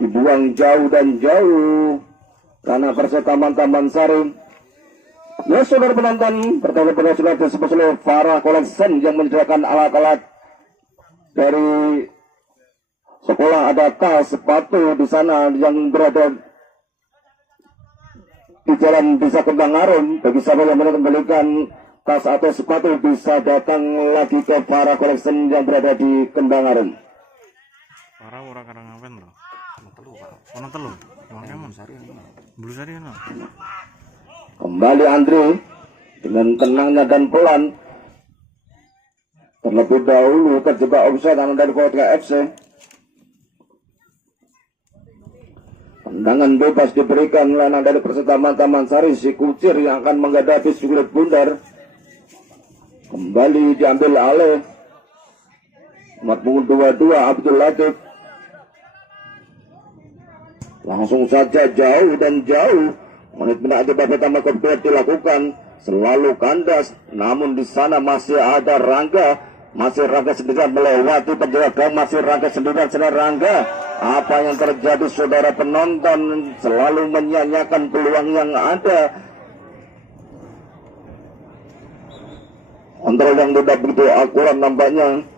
dibuang jauh dan jauh karena Persitama Taman Sari. Ya saudara penonton, pertama-tama sudah disebut oleh Farah Collection yang menyediakan alat-alat dari sekolah. Ada tas, sepatu di sana yang berada di Jalan Desa Kembang Arum. Bagi sahabat yang kembalikan tas atau sepatu bisa datang lagi ke Farah Collection yang berada di Kembang Arum. Farah ora karang ngawen lho. Ono telu. Ono sari. Bulu sari ono. Kembali Andre dengan tenangnya dan pelan. Terlebih dahulu terjebak offside anak dari Vodka FC. Tendangan bebas diberikan oleh anak dari Persitama Taman Sari, si Kucir yang akan menghadapi Sukurit Bundar. Kembali diambil alih nomor 22 Abdul Latif. Langsung saja jauh dan jauh. Menit-menit babak pertama kedua dilakukan selalu kandas, namun di sana masih ada Rangga. Masih Rangga sendirian melewati penjaga gawang, masih Rangga sendirian. Rangga, apa yang terjadi saudara penonton? Selalu menyanyiakan peluang yang ada. Kontrol yang tidak begitu akurat nampaknya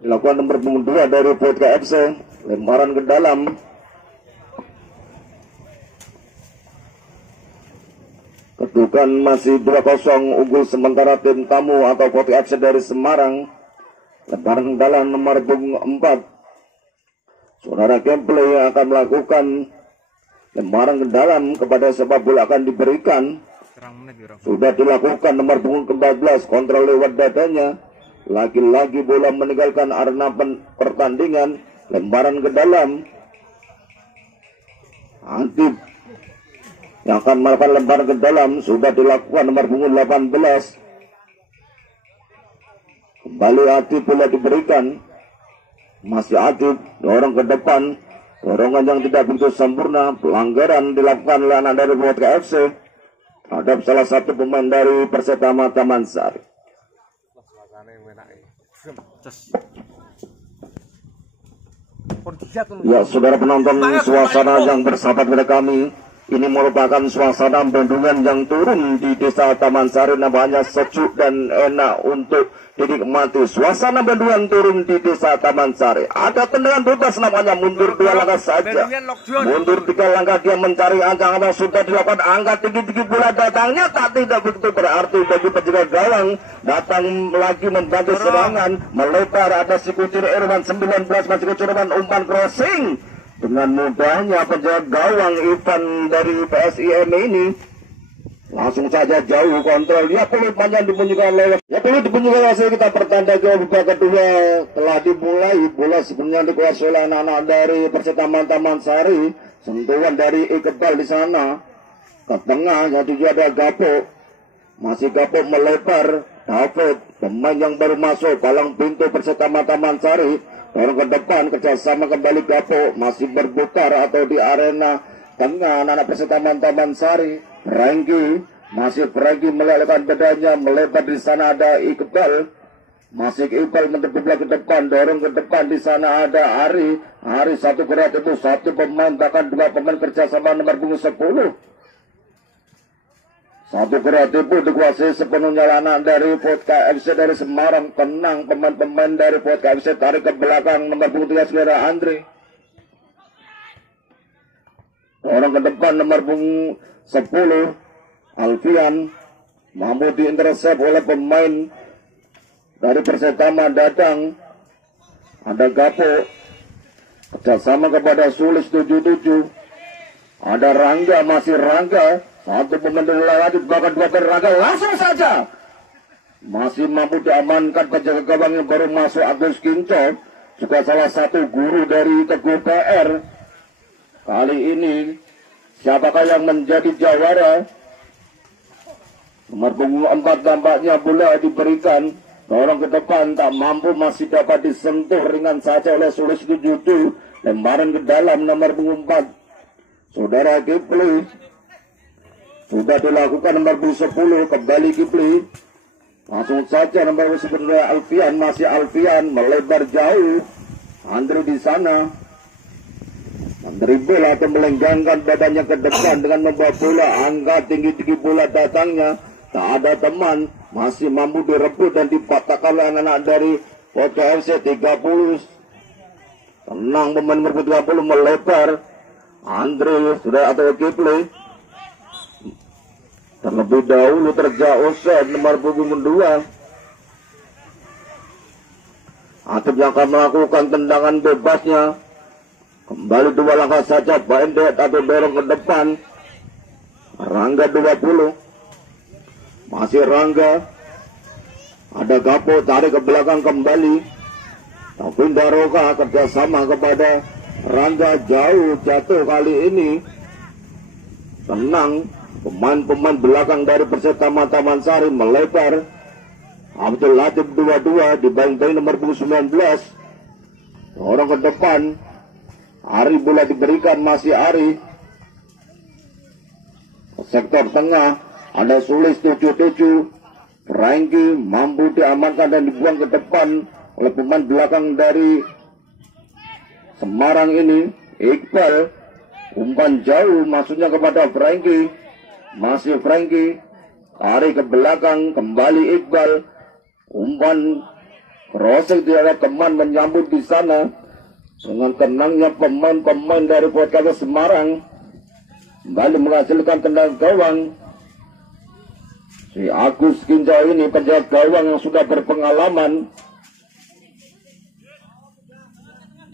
dilakukan nomor 2 dari Vodka FC. Lemparan ke dalam. Kedudukan masih 2-0 unggul sementara tim tamu atau Vodka FC dari Semarang. Lemparan ke dalam nomor 4. Saudara gameplay yang akan melakukan lemparan ke dalam kepada sepak bola akan diberikan. Sudah dilakukan nomor punggung ke-14, kontrol lewat dadanya. Lagi-lagi bola meninggalkan arena pertandingan. Lemparan ke dalam. Antip yang akan melakukan lemparan ke dalam. Sudah dilakukan nomor punggung 18. Kembali Adib bola diberikan. Masih Adib dorong ke depan. Dorongan yang tidak begitu sempurna. Pelanggaran dilakukan oleh anak dari Vodka FC terhadap salah satu pemain dari Persitama Taman Sari. Ya saudara penonton, suasana yang bersahabat pada kami, ini merupakan suasana bendungan yang turun di Desa Taman Sari. Namanya sejuk dan enak untuk dinikmati. Suasana bendungan turun di Desa Taman Sari. Ada tendangan bebas namanya, mundur 2 langkah saja. Mundur 3 langkah dia mencari ancang-ancang. Sudah dilakukan angkat tinggi-tinggi bola datangnya. Tak tidak begitu berarti bagi penjaga gawang. Datang lagi membantu serangan. Melebar ada si Kucir Irwan 19 masih Kucir Irwan umpan crossing. Dengan mudahnya penjaga gawang Ivan dari PSIM ini langsung saja jauh kontrol. Dia peluit panjang dibunyikan lewat. Ya peluit dibunyikan hasil kita pertanda ke babak kedua telah dimulai. Bola sebenarnya dikuasai oleh anak-anak dari Persitama Taman Sari. Sentuhan dari Iqbal di sana ke tengah. Jadi ada Gapok. Masih Gapok melebar. David pemain yang baru masuk palang pintu Persitama Taman Sari. dorong ke depan, kerjasama kembali Gapo, masih berputar atau di arena tengah anak peserta Taman Sari. Franky, masih Franky melelehkan bedanya, melebar di sana ada Iqbal. Masih Iqbal mendebutlah ke depan, dorong ke depan, di sana ada Ari. Ari satu gerak itu, satu pemain, bahkan dua pemain kerjasama nomor punggung 10. Satu gerak itu dikuasai sepenuhnya anak dari Vodka FC dari Semarang. Tenang pemain-pemain dari Vodka FC, tarik ke belakang nomor punggung 3 saudara Andre. Orang ke depan nomor punggung 10 Alfian, mampu diintersep oleh pemain dari Persitama Dadang. Ada Gapo, kerjasama kepada Sulis 77. Ada Rangga, masih Rangga, satu pemain lagi, bahkan dua Rangga, langsung saja masih mampu diamankan penjaga gawang yang baru masuk Agus Kinco, juga salah satu guru dari Teguh PR. Kali ini siapakah yang menjadi jawara? Nomor punggung 4 tampaknya bola diberikan, dorong ke depan, tak mampu, masih dapat disentuh ringan saja oleh Sulis 77. Lemparan ke dalam nomor punggung 4 saudara Kipli, sudah dilakukan nomor punggung 10, kembali Kipli. Langsung saja nomor 10 Alfian, masih Alfian melebar jauh. Andre di sana mendribble atau melenggangkan badannya ke depan dengan membawa bola, angkat tinggi-tinggi bola datangnya. Tak ada teman, masih mampu direbut dan dipatahkan oleh anak-anak dari Vodka FC 30. Tenang pemain nomor 30 melebar. Andre sudah atau Kipli. Terlebih dahulu terjauh nomor punggung 2. Atib yang akan melakukan tendangan bebasnya. Kembali dua langkah saja, Bandet atau dorong ke depan. Rangga 20. Masih Rangga. Ada Gapo, tarik ke belakang kembali. Tapi Daroka kerjasama kepada Rangga, jauh jatuh kali ini. Tenang, pemain-pemain belakang dari Persitama Taman Sari melebar. Abdul Latif 22 dibantai nomor 19. Orang ke depan. Ari bola diberikan, masih Ari. Sektor tengah ada Sulis 77. Franky mampu diamankan dan dibuang ke depan oleh pemain belakang dari Semarang ini. Iqbal, umpan jauh maksudnya kepada Franky. Masih Franky, tarik ke belakang, kembali Iqbal. Umpan crossing tidak teman menyambut di sana. Dengan tenangnya pemain-pemain dari Vodka Semarang kembali menghasilkan tendangan gawang. Si Agus Kinco ini penjaga gawang yang sudah berpengalaman.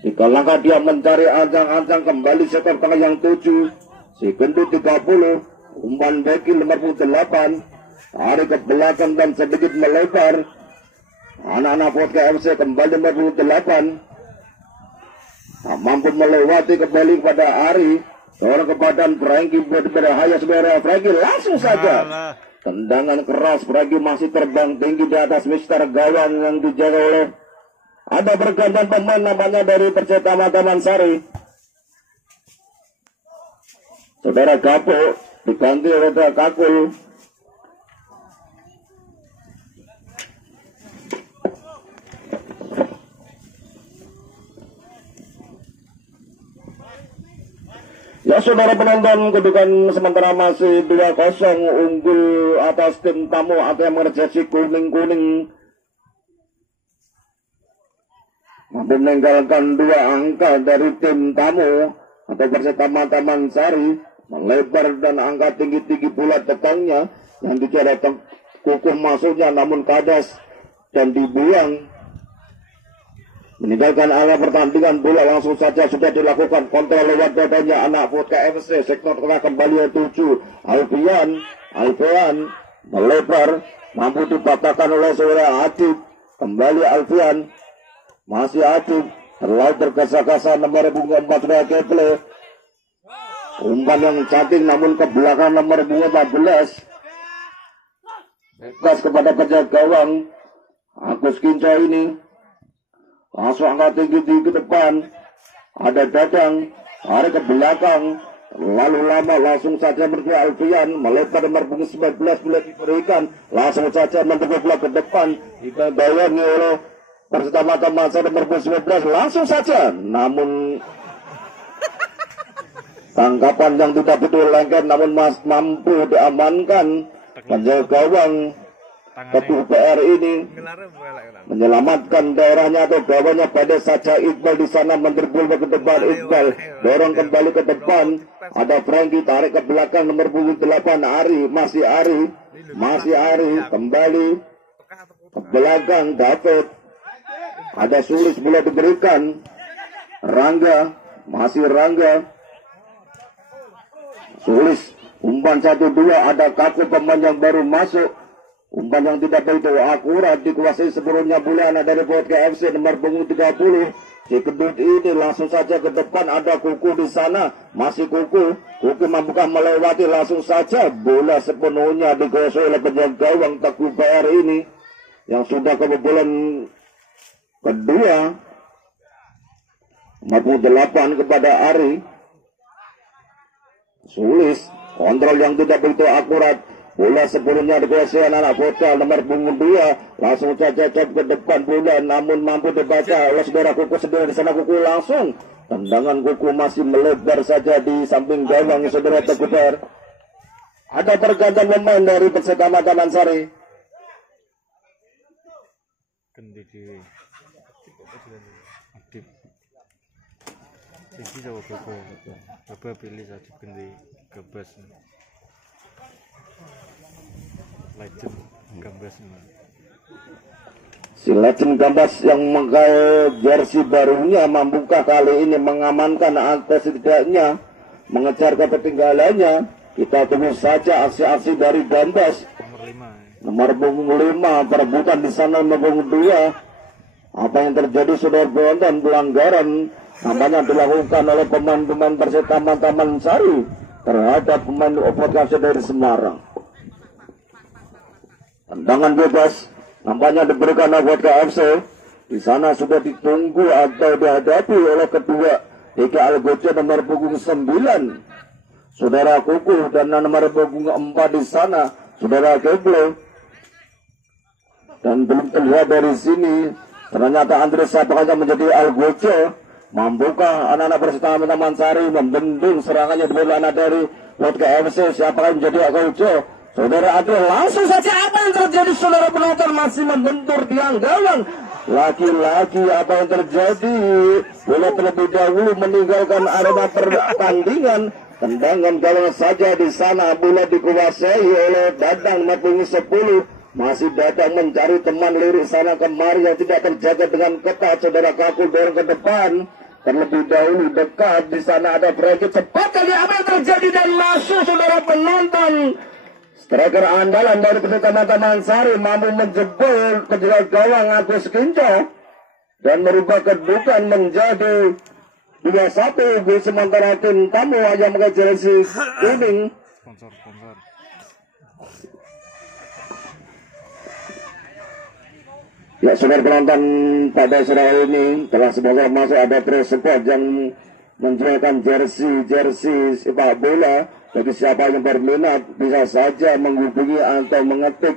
3 langkah dia mencari ancang-ancang, kembali sektor tengah yang 7. Si Gendut 30. Umpan beki nomor 8. Tarik ke belakang dan sedikit melebar. Anak-anak Vodka FC kembali nomor 8. Tak mampu melewati, kembali kepada Ari. Dorong ke badan Franky berbahaya sebenarnya. Franky langsung saja. Tendangan keras, Franky masih terbang tinggi di atas mister gawang yang dijaga oleh, ada pergantian pemain namanya dari Persitama Taman Sari. Saudara Gapo diganti oleh Kakul. Ya saudara penonton, kedudukan sementara masih 2-0 unggul atas tim tamu atau yang mengerjasi kuning-kuning. Mampu meninggalkan 2 angka dari tim tamu atau Persitama Taman Sari. Melebar dan angka tinggi-tinggi bulat tetangnya yang dicari kukuh masuknya namun kadas dan dibuang. Meninggalkan area pertandingan, bola langsung saja sudah dilakukan kontrol lewat dadanya anak Vodka FC. Sektor tengah kembali 7. Alfian melebar, mampu dipatahkan oleh saudara Adib. Kembali Alfian, masih Adib, terlalu tergesa-gesa nomor 4 saudara Keple. Umpan yang cantik namun ke belakang nomor 14. Bebas kepada penjaga gawang Agus Kinco ini. langsung angkat tinggi ke depan, ada Dadang, tarik ke belakang, lalu lama langsung saja berdua Alfian melebar nomor punggung 19 boleh diberikan, langsung saja mendekat bola ke depan, dibayangi oleh Persita Mataman nomor punggung 19, langsung saja, namun tangkapan yang tidak betul lengket, namun mampu diamankan penjaga gawang Teguh PR ini menyelamatkan daerahnya atau gawangnya pada saja. Iqbal di sana mendribul ke depan, Iqbal dorong kembali ke depan, ada Franky tarik ke belakang nomor punggung 8 Ari, masih Ari kembali ke belakang David, ada Sulis boleh diberikan, Rangga, masih Rangga, Sulis umpan 1-2, ada Kaku pemain yang baru masuk. Umpan yang tidak begitu akurat dikuasai sebelumnya bola anak dari Vodka FC nomor punggung 30. Si Kedut ini langsung saja ke depan, ada Kuku di sana, masih Kuku mampukah melewati, langsung saja bola sepenuhnya dikuasai oleh penjaga gawang Teguh PR ini yang sudah kebobolan kedua. 48 kepada Ari. Sulis kontrol yang tidak begitu akurat. Bola sebelumnya dikuasai anak Vodka nomor punggung 2, langsung saja cop ke depan bola, namun mampu dibaca oleh saudara Kuku sendiri di sana. Kuku langsung tendangan Kuku masih melebar saja di samping gawang saudara Teguh PR. Ada pergantian pemain dari Persita Mataman-Sari. Kendi di aktif. Iki coba Baba pilih saja kendi kebas. Legend Gambas. Si Legend Gambas yang memakai jersey barunya mampukah kali ini mengamankan atau setidaknya mengejar ketertinggalannya? Kita tunggu saja aksi-aksi dari Gambas. Nomor punggung 5 perebutan di sana nomor punggung 2. Apa yang terjadi saudara penonton? Pelanggaran namanya dilakukan oleh pemain-pemain Persita Mataman-Sari terhadap pemain Vodka FC dari Semarang. Tendangan bebas nampaknya diberikan oleh Vodka FC. Di sana sudah ditunggu atau dihadapi oleh kedua Eka Algojo nomor punggung 9, saudara Kuku, dan nomor punggung 4 di sana saudara Keblo. Dan belum terlihat dari sini ternyata Andres apakah menjadi Algojo. Mampukah anak-anak Persita Mataman-Sari membendung serangannya di bola anak dari Vodka FC? Siapakah menjadi Algojo? Saudara Adil, langsung saja apa yang terjadi saudara penonton, masih membentur tiang gawang. Laki-laki apa yang terjadi? Bola terlebih dahulu meninggalkan arena pertandingan. Tendangan gawang saja di sana, bola dikuasai oleh Dadang nomor punggung 10. Masih Dadang mencari teman lirik sana kemari yang tidak terjaga dengan ketat. Saudara Kaku dorong ke depan. Terlebih dahulu dekat di sana ada Franky, cepat kali apa yang terjadi dan masuk saudara penonton. Striker andalan dari Persita Mataman-Sari mampu menjebol kejelas gawang Agus Kinco dan merubah kedudukan menjadi 2-1 di sementara tim tamu yang memakai jersey kuning. Sponsor. Ya, saudara penonton, pada sore ini telah semoga masuk ada Trace Support yang menjualkan jersey sepak bola. Bagi siapa yang berminat bisa saja menghubungi atau mengetik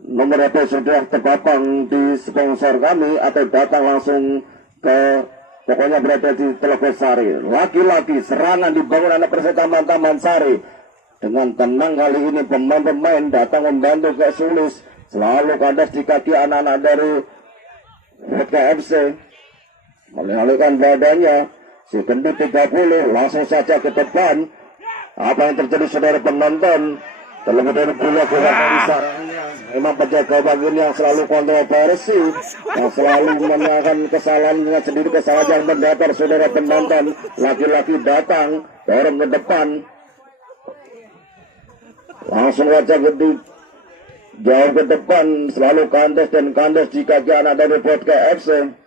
nomor apa sudah terpapang di sponsor kami atau datang langsung ke pokoknya berada di Telogosari. Laki-laki serangan dibangun anak Persita Mataman-Sari dengan tenang kali ini. Pemain-pemain datang membantu ke Sulis, selalu kandas di kaki anak-anak dari Vodka FC, mengalihkan badannya. Si Gendut 30 langsung saja ke depan. Apa yang terjadi saudara penonton? Terlebih dari bola dari sarangnya. Memang penjaga bagian yang selalu kontroversi, yang selalu menyalahkan kesalahannya sendiri, kesalahan yang mendasar saudara penonton. Laki-laki datang dorong ke depan, langsung wajah gede jauh ke depan, selalu kandas di kaki anak dari Vodka FC.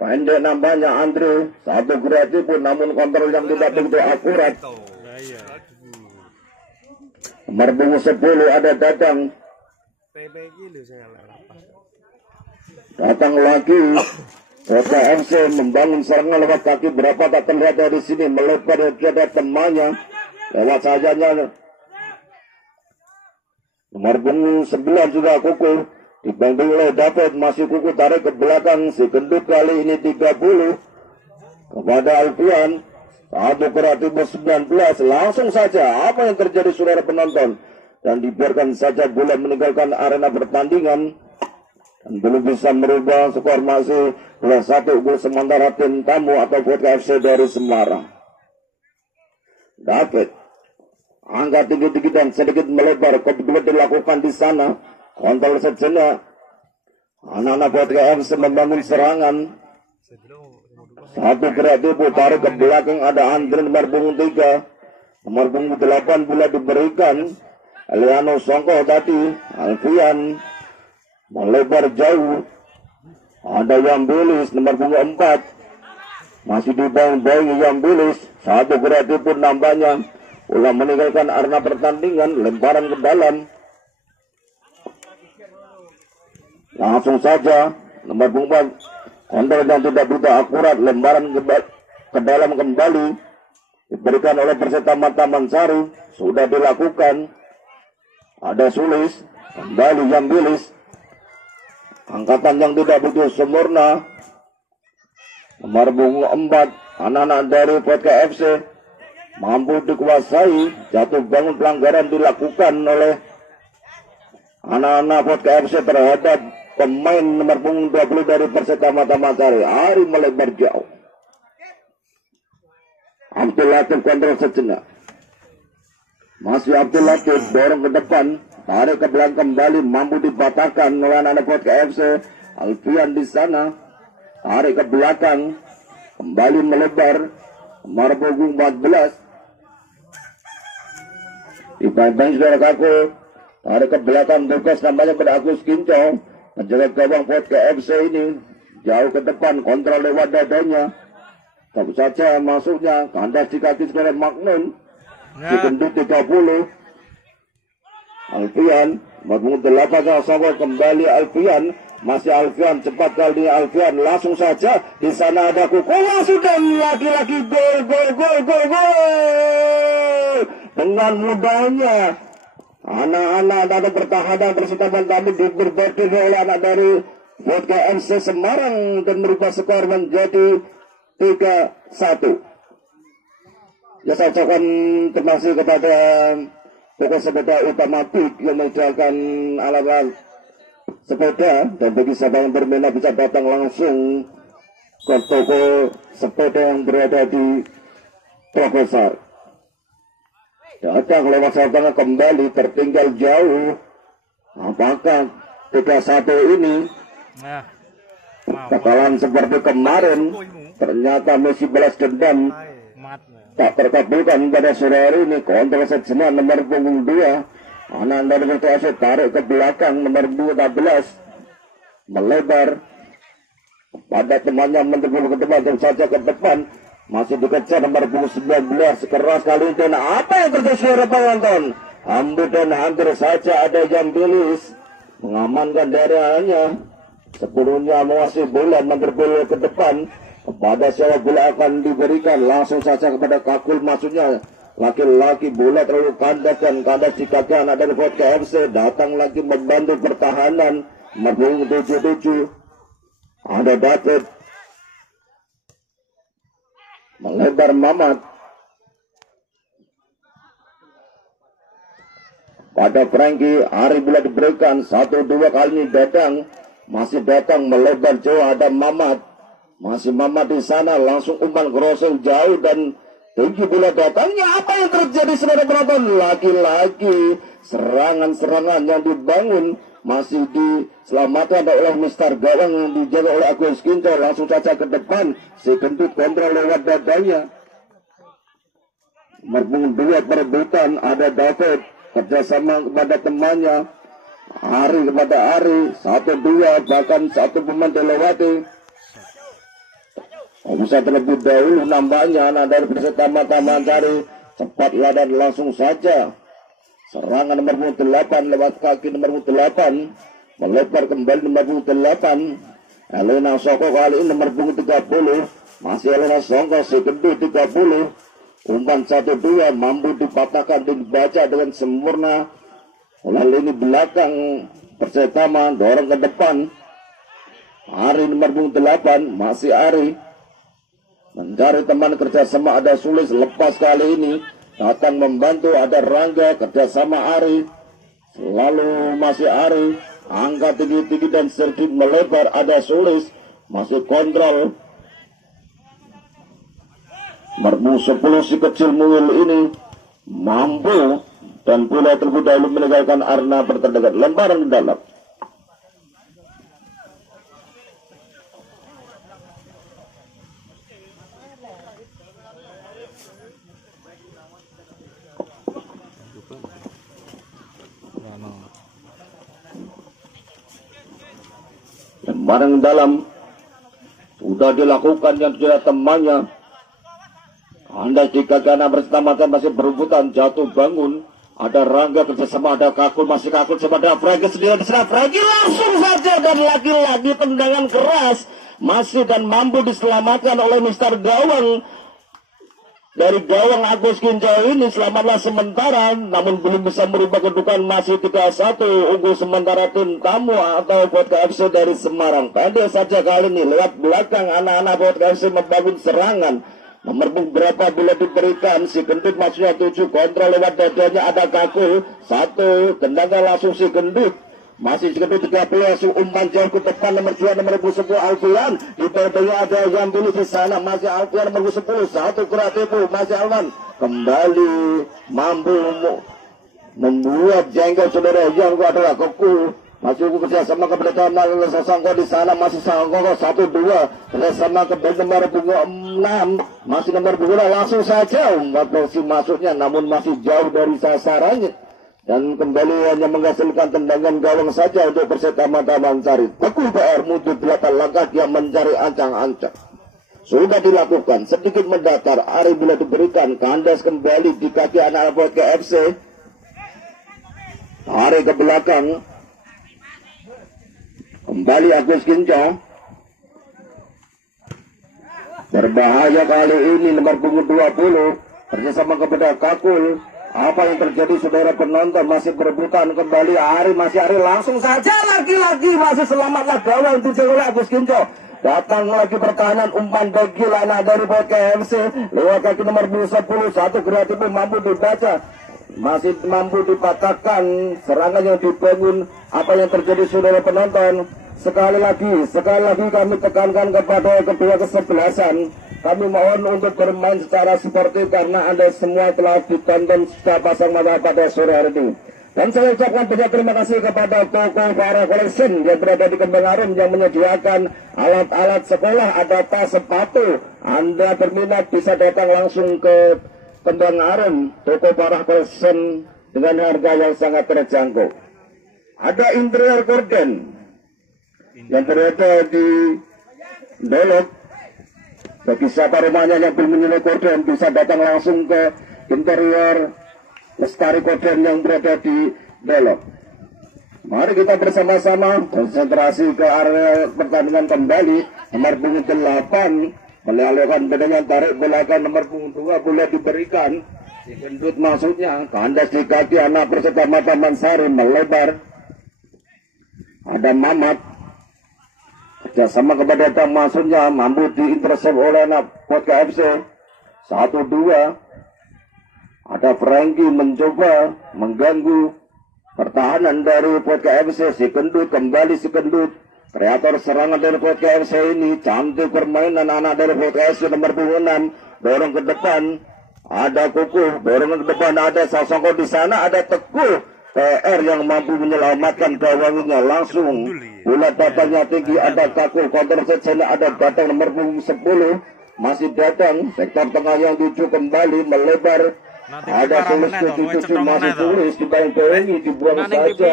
Pendek namanya Andre, satu kreatif pun namun kontrol yang tidak begitu akurat. Nomor punggung 10 ada Dadang. Datang lagi FC membangun serangan lewat kaki, berapa tak terlihat dari sini, melebar dari temannya lewat sajanya. Nomor punggung 9 juga Kuku dibantu oleh David, masih Kuku tarik ke belakang, si gendut kali ini 30 kepada Alfian. Satu kreatif 19, langsung saja apa yang terjadi saudara penonton, dan dibiarkan saja bola meninggalkan arena pertandingan dan belum bisa merubah skor, masih 2-1 gol sementara tim tamu atau Vodka FC dari Semarang. David angkat tinggi-tinggi dan sedikit melebar, kedua dilakukan di sana, kontrol sejenak. Anak-anak Vodka FC membangun serangan. Satu kreatif tarik ke belakang, ada Andre nomor punggung 3, nomor punggung 8 bola diberikan Eliano Songko tadi. Alfian melebar jauh, ada Yambilis nomor punggung 4, masih dibayang-bayang Yambilis. Satu kreatif pun nampaknya ulah meninggalkan arena pertandingan, lemparan ke dalam. Langsung saja nomor punggung 4 kontrol dan tidak begitu akurat, lembaran ke dalam kembali diberikan oleh Persita Taman Sari, sudah dilakukan. Ada Sulis, kembali Yambilis, angkatan yang tidak begitu sempurna. Nomor punggung 4 anak-anak dari Vodka FC mampu dikuasai, jatuh bangun pelanggaran dilakukan oleh anak-anak Vodka FC terhadap pemain nomor punggung 20 dari Persita Matamatari. Ari melebar jauh. Abdul Latif kontrol sejenak. Masih Abdul Latif dorong ke depan, tarik ke belakang kembali, mampu dipatahkan oleh anak-anak Vodka FC. Alfian di sana, tarik ke belakang, kembali melebar. Nomor punggung 14. Dibayang saudara Kaku, tarik ke belakang, tugas namanya pada Agus Kinco. Menjaga gawang Vodka FC ini jauh ke depan, kontrol lewat dadanya. Tahu saja masuknya, kandas di kaki saudara Magnun. Dikendut 30. Alfian, nomor 8 sama kembali Alfian. Masih Alfian, cepat kali Alfian, langsung saja di sana ada Kuku, sudah lagi-lagi gol dengan mudahnya. Anak-anak dari pertahanan Persita Banten diberbagi oleh anak dari Vodka FC Semarang dan merubah skor menjadi 3-1. Ya, saya ucapkan terima kasih kepada toko sepeda Utama Peak yang menyediakan alat-alat sepeda, dan bagi siapa yang berminat bisa datang langsung ke toko sepeda yang berada di Profesor. Datang lewat sana kembali, tertinggal jauh. Apakah 3-1 ini bakalan seperti kemarin? Ternyata Messi balas dendam tak terkabulkan pada sore hari ini. Kontrol sejenak nomor punggung 2 anak dari VTS tarik ke belakang, nomor 12 melebar pada temannya, mendebul ke depan dan saja ke depan. Masih dikejar nomor punggung 19, keras kali ini. Apa yang terjadi saudara penonton? Hampir dan hampir saja ada Yambilis mengamankan daerahnya. Sebelumnya menguasai bola, mendebul ke depan. Kepada siapa bola akan diberikan, langsung saja kepada Kakul, maksudnya laki-laki bola terlalu kandas dan kandas di kaki anak dari Vodka FC. Datang lagi membantu pertahanan, nomor 77 ada David, melebar Mamat pada Frankie. Ari bola diberikan 1-2 kali ini datang, masih datang melebar jauh, ada Mamat, masih Mamat di sana, langsung umpan crossing jauh dan tinggi bola datangnya. Apa yang terjadi saudara penonton? Lagi-lagi serangan-serangan yang dibangun masih diselamatkan oleh Mister Gawang yang dijaga oleh Agus Kinto. Langsung saja ke depan, si kentut kontrol lewat dadanya. Nomor 2 perebutan, ada David kerjasama kepada temannya, Ari kepada Ari, 1-2 bahkan satu pemain dilewati. Bisa terlebih dahulu nampaknya anak dari Persita Matamatari cepatlah dan langsung saja serangan nomor 8 lewat kaki nomor 8 melebar kembali nomor 8 Elena Soko kali ini nomor punggung 30. Masih Elena Soko si gendut 30. Umpan 1-2 mampu dipatahkan dan dibaca dengan sempurna oleh lini belakang Persitama. Dorong ke depan. Ari nomor punggung 8. Masih Ari mencari teman kerjasama. Ada Sulis lepas kali ini. Datang membantu ada Rangga kerjasama Ari. Selalu masih Ari. Angka tinggi-tinggi dan sedikit melebar. Ada Sulis masih kontrol. Mermu 10 si kecil mungil ini mampu dan pula terlebih dahulu meninggalkan arena pertandingan. Lemparan ke dalam. Lemparan ke dalam. Sudah dilakukan yang sudah temannya. Anda jika karena bersama masih berebutan jatuh bangun. Ada Rangga kerjasama, ada Kakul masih Kakul sama ada Fragi sendiri diserang Fragi langsung saja dan lagi-lagi tendangan keras masih dan mampu diselamatkan oleh Mister Gawang dari gawang Agus Kinjau ini. Selamatlah sementara namun belum bisa merubah kedudukan, masih 3-1 unggul sementara tim tamu atau Vodka FC dari Semarang. Pendek saja kali ini lewat belakang anak-anak Vodka FC membangun serangan. Nomor berapa bila diberikan si gendut maksudnya 7 kontrol lewat dadanya ada Kakul 1 tendangan langsung si gendut masih si gendut 30 umpan jauh ke depan nomor 2 nomor 10 Alfian di dadanya ada yang dulu di sana masih Alfian nomor 10 1 kreatif masih Alwan kembali mampu membuat jengkel saudara yang adalah Keku. Masih kerjasama kepada teman Sangko di sana masih Sangko 1-2 kerjasama kepada nomor punggung 6 masih nomor punggung langsung saja versi masuknya namun masih jauh dari sasarannya dan kembali hanya menghasilkan tendangan gawang saja untuk Persitama Taman Sari. Teguh PR muncul 8 langkah yang mencari ancang-ancang sudah dilakukan sedikit mendatar. Ari bila diberikan kandas kembali di kaki anak Vodka FC. Ari ke belakang. Kembali Agus Kinjau. Berbahaya kali ini nomor punggung 20 kerjasama kepada Kakul. Apa yang terjadi saudara penonton masih berebutan kembali Ari masih Ari langsung saja lagi-lagi masih selamatlah gawang tujuh oleh Agus Kinjau. Datang lagi pertahanan umpan Degilana dari Vodka FC lewat kaki nomor 10 1 kreatif mampu dibaca. Masih mampu dipatahkan serangan yang dibangun. Apa yang terjadi saudara penonton? Sekali lagi kami tekankan kepada kedua kesebelasan. Kami mohon untuk bermain secara sportif karena Anda semua telah ditonton secara pasang mata pada sore hari ini. Dan saya ucapkan banyak terima kasih kepada toko Farah Collection yang berada di Kembang Arum yang menyediakan alat-alat sekolah, ada tas, sepatu. Anda berminat bisa datang langsung ke Kembang Arum, toko Farah Collection dengan harga yang sangat terjangkau. Ada interior gorden yang berada di Dolok. Bagi siapa rumahnya yang belum memiliki gorden bisa datang langsung ke interior Lestari Gorden yang berada di Dolok. Mari kita bersama-sama konsentrasi ke area pertandingan kembali. Nomor punggung 8 melakukan dengan tarik belakang nomor punggung 2 boleh diberikan. Si gendut maksudnya kandas di kaki anak Persitama Taman Sari melebar. Ada Mamat kerjasama kepada datang maksudnya mampu diintersep oleh anak Vodka FC 1-2. Ada Franky mencoba mengganggu pertahanan dari Vodka FC. Si gendut kembali si gendut kreator serangan dari Vodka FC ini cantik permainan anak dari Vodka FC nomor 6 dorong ke depan. Ada Kukuh dorong ke depan, ada Sasongko di sana, ada Teguh PR yang mampu menyelamatkan gawangnya langsung. Bola datangnya tinggi, ada Kakul counter set sana, ada datang nomor 10 masih datang sektor tengah yang tujuh kembali melebar. Ada Sulis 77 masih Sulis dibangungi dibuang saja.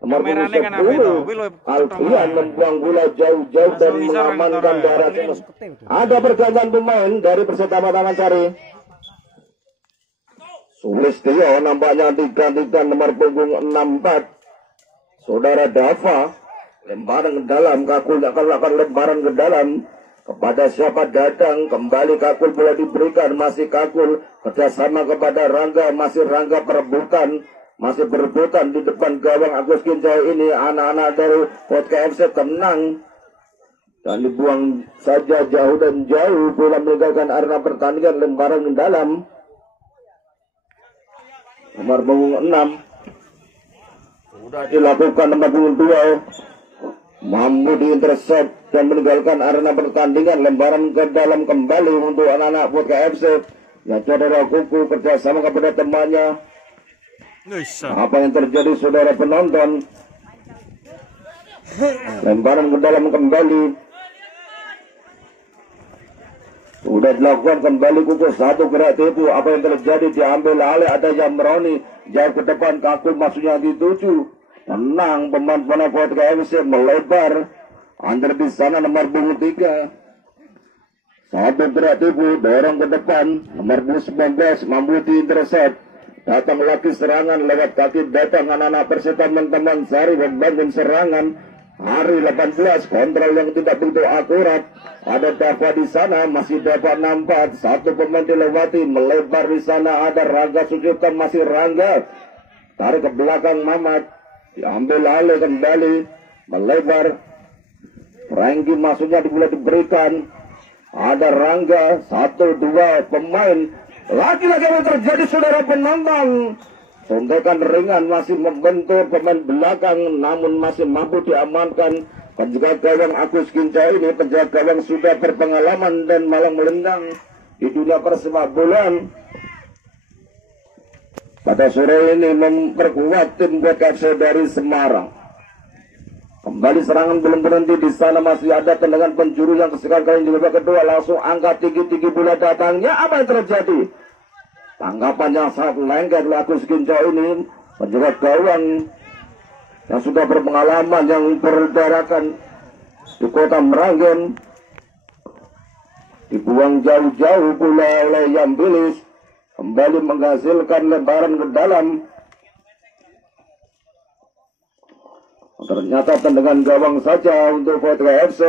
Nomor 10 Alfian membuang bola jauh-jauh dan mengamankan darat. Ada pergantian pemain dari Persitama Taman Sari. Sulis Tio nampaknya digantikan nomor punggung 64 Saudara Dava lemparan ke dalam, Kakul akan lakukan lemparan ke dalam. Kepada siapa datang, kembali Kakul boleh diberikan, masih Kakul kerjasama kepada Rangga, masih Rangga perebutan, masih berebutan di depan gawang Agus Kinjai ini. Anak-anak dari Podcast FC tenang dan dibuang saja jauh dan jauh, bola meninggalkan arena pertandingan, lemparan ke dalam. Nomor punggung 6 sudah dilakukan, nomor punggung 2 mampu diintercept dan meninggalkan arena pertandingan, lemparan ke dalam kembali untuk anak-anak Podcast FC. Ya, saudara Kuku kerjasama kepada temannya. Apa yang terjadi saudara penonton? Lemparan ke dalam kembali. Sudah dilakukan kembali Kuku, satu gerak tipu. Apa yang terjadi? Diambil alih, ada Yamroni jauh ke depan, Kakul maksudnya dituju. Tenang, pemain-pemain Podcast FC melebar. Antar di sana nomor punggung 3. Satu gerak tipu, dorong ke depan. Nomor punggung 19 mampu diintercept. Datang lagi serangan lewat kaki, datang anak-anak Persita teman-teman Sari membangun serangan. Hari 18, kontrol yang tidak begitu akurat. Ada Dava di sana, masih Dava nampak. Satu pemain dilewati, melebar di sana. Ada Rangga Sujukan, masih Rangga. Tarik ke belakang Mamat. Diambil alih kembali, melebar. Franky maksudnya boleh diberikan. Ada Rangga, 1-2 pemain. Lagi-lagi yang terjadi saudara penonton. Sondekan ringan masih membentur pemain belakang, namun masih mampu diamankan. Penjaga gawang Agus Kinjai ini, penjaga gawang sudah berpengalaman dan malang melintang di dunia persepak bolaan. Pada sore ini memperkuat tim Podcast FC dari Semarang. Kembali serangan belum berhenti, di sana masih ada tendangan penjuru yang kesekian kali di babak kedua, langsung angkat tinggi-tinggi bola datangnya. Apa yang terjadi? Tanggapan yang sangat lengket oleh Agus Kinjai ini, penjaga gawang yang sudah berpengalaman, yang berdarakan di kota Meranggen. Dibuang jauh-jauh bola oleh Yambilis, kembali menghasilkan lemparan ke dalam. Ternyata tendangan gawang saja untuk Podcast FC.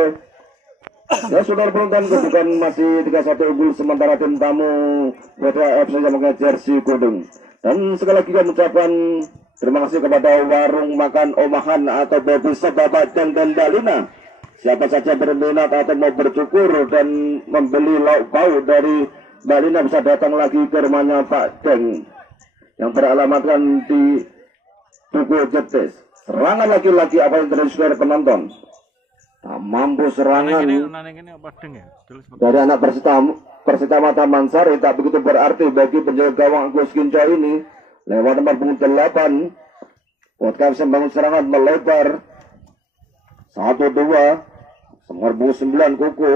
Ya, saudara penonton, kedudukan masih 3-1 unggul sementara tim tamu Podcast FC yang memakai jersey kuning. Dan sekali lagi kami ucapkan terima kasih kepada warung makan Omahan atau Baby Bapak dan Dalina. Siapa saja berminat atau mau bercukur dan membeli lauk pauk dari Dalina bisa datang lagi ke rumahnya Pak Deng yang beralamatkan di Tugu Jetis. Serangan lagi-lagi apa yang terjadi saudara penonton? Tak mampu serangan dari anak Persita Taman Sari, tak begitu berarti bagi penjaga gawang Agus Kinjai ini. Lewat nomor punggung 8, Podcast membangun serangan melebar 1-2. Nomor punggung 9 Kuku,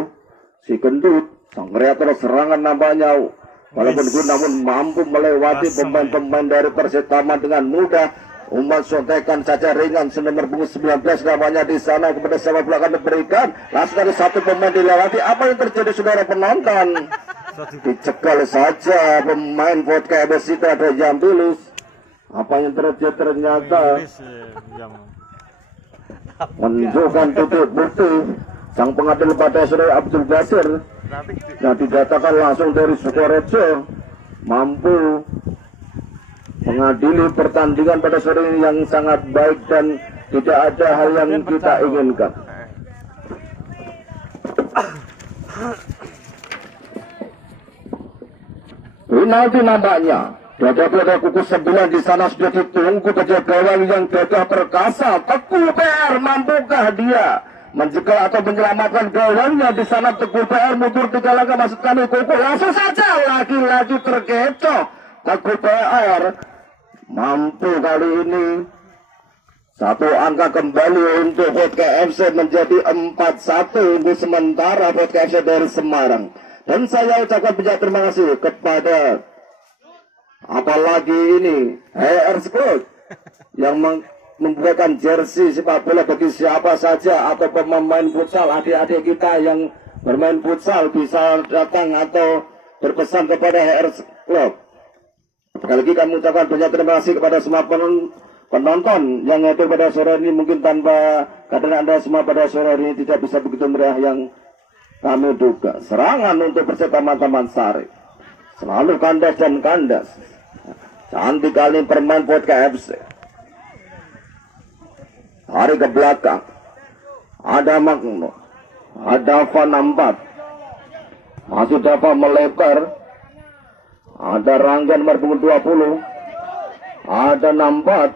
si gendut, sang kreator serangan nampaknya. Walaupun gendut namun mampu melewati pemain-pemain dari Persita dengan mudah. Umat sontekan saja ringan, nomor punggung 19 namanya di sana, kepada siapa pula akan diberikan. Langsung ada satu pemain dilewati. Apa yang terjadi saudara penonton? Dicegal saja pemain Podcast itu, ada Jambilus. Apa yang terjadi ternyata menunjukkan titik bukti sang pengadil pada saudara Abdul Basir. Nah, didatakan langsung dari Sukorejo mampu mengadili pertandingan pada sore ini yang sangat baik dan tidak ada hal yang kita inginkan. Penalti nampaknya. Dada Kuku 9 di sana sudah ditunggu penjaga gawang yang gagah perkasa. Teguh PR, mampukah dia menjegal atau menyelamatkan gawangnya di sana? Teguh PR mundur 3 langkah, masuk kami Kuku langsung saja lagi-lagi terkecoh. Teguh PR mampu kali ini satu angka kembali untuk Podcast FC menjadi 4-1 untuk sementara Podcast FC dari Semarang. Dan saya ucapkan banyak terima kasih kepada apalagi ini HR Sport yang membuatkan jersey sepak bola bagi siapa saja atau pemain futsal, adik-adik kita yang bermain futsal bisa datang atau berpesan kepada HR Club. Sekali lagi kami ucapkan banyak terima kasih kepada semua penonton yang hadir pada sore ini mungkin tanpa karena Anda semua pada sore ini tidak bisa begitu meriah yang kami duga. Serangan untuk Persib Taman Sari selalu kandas dan kandas. Cantik kali permain Vodka FC. Tarik ke belakang. Ada Magno. Ada Van Ampat. Masih dapat melebar. Ada Rangga nomor 20. Ada Nampat.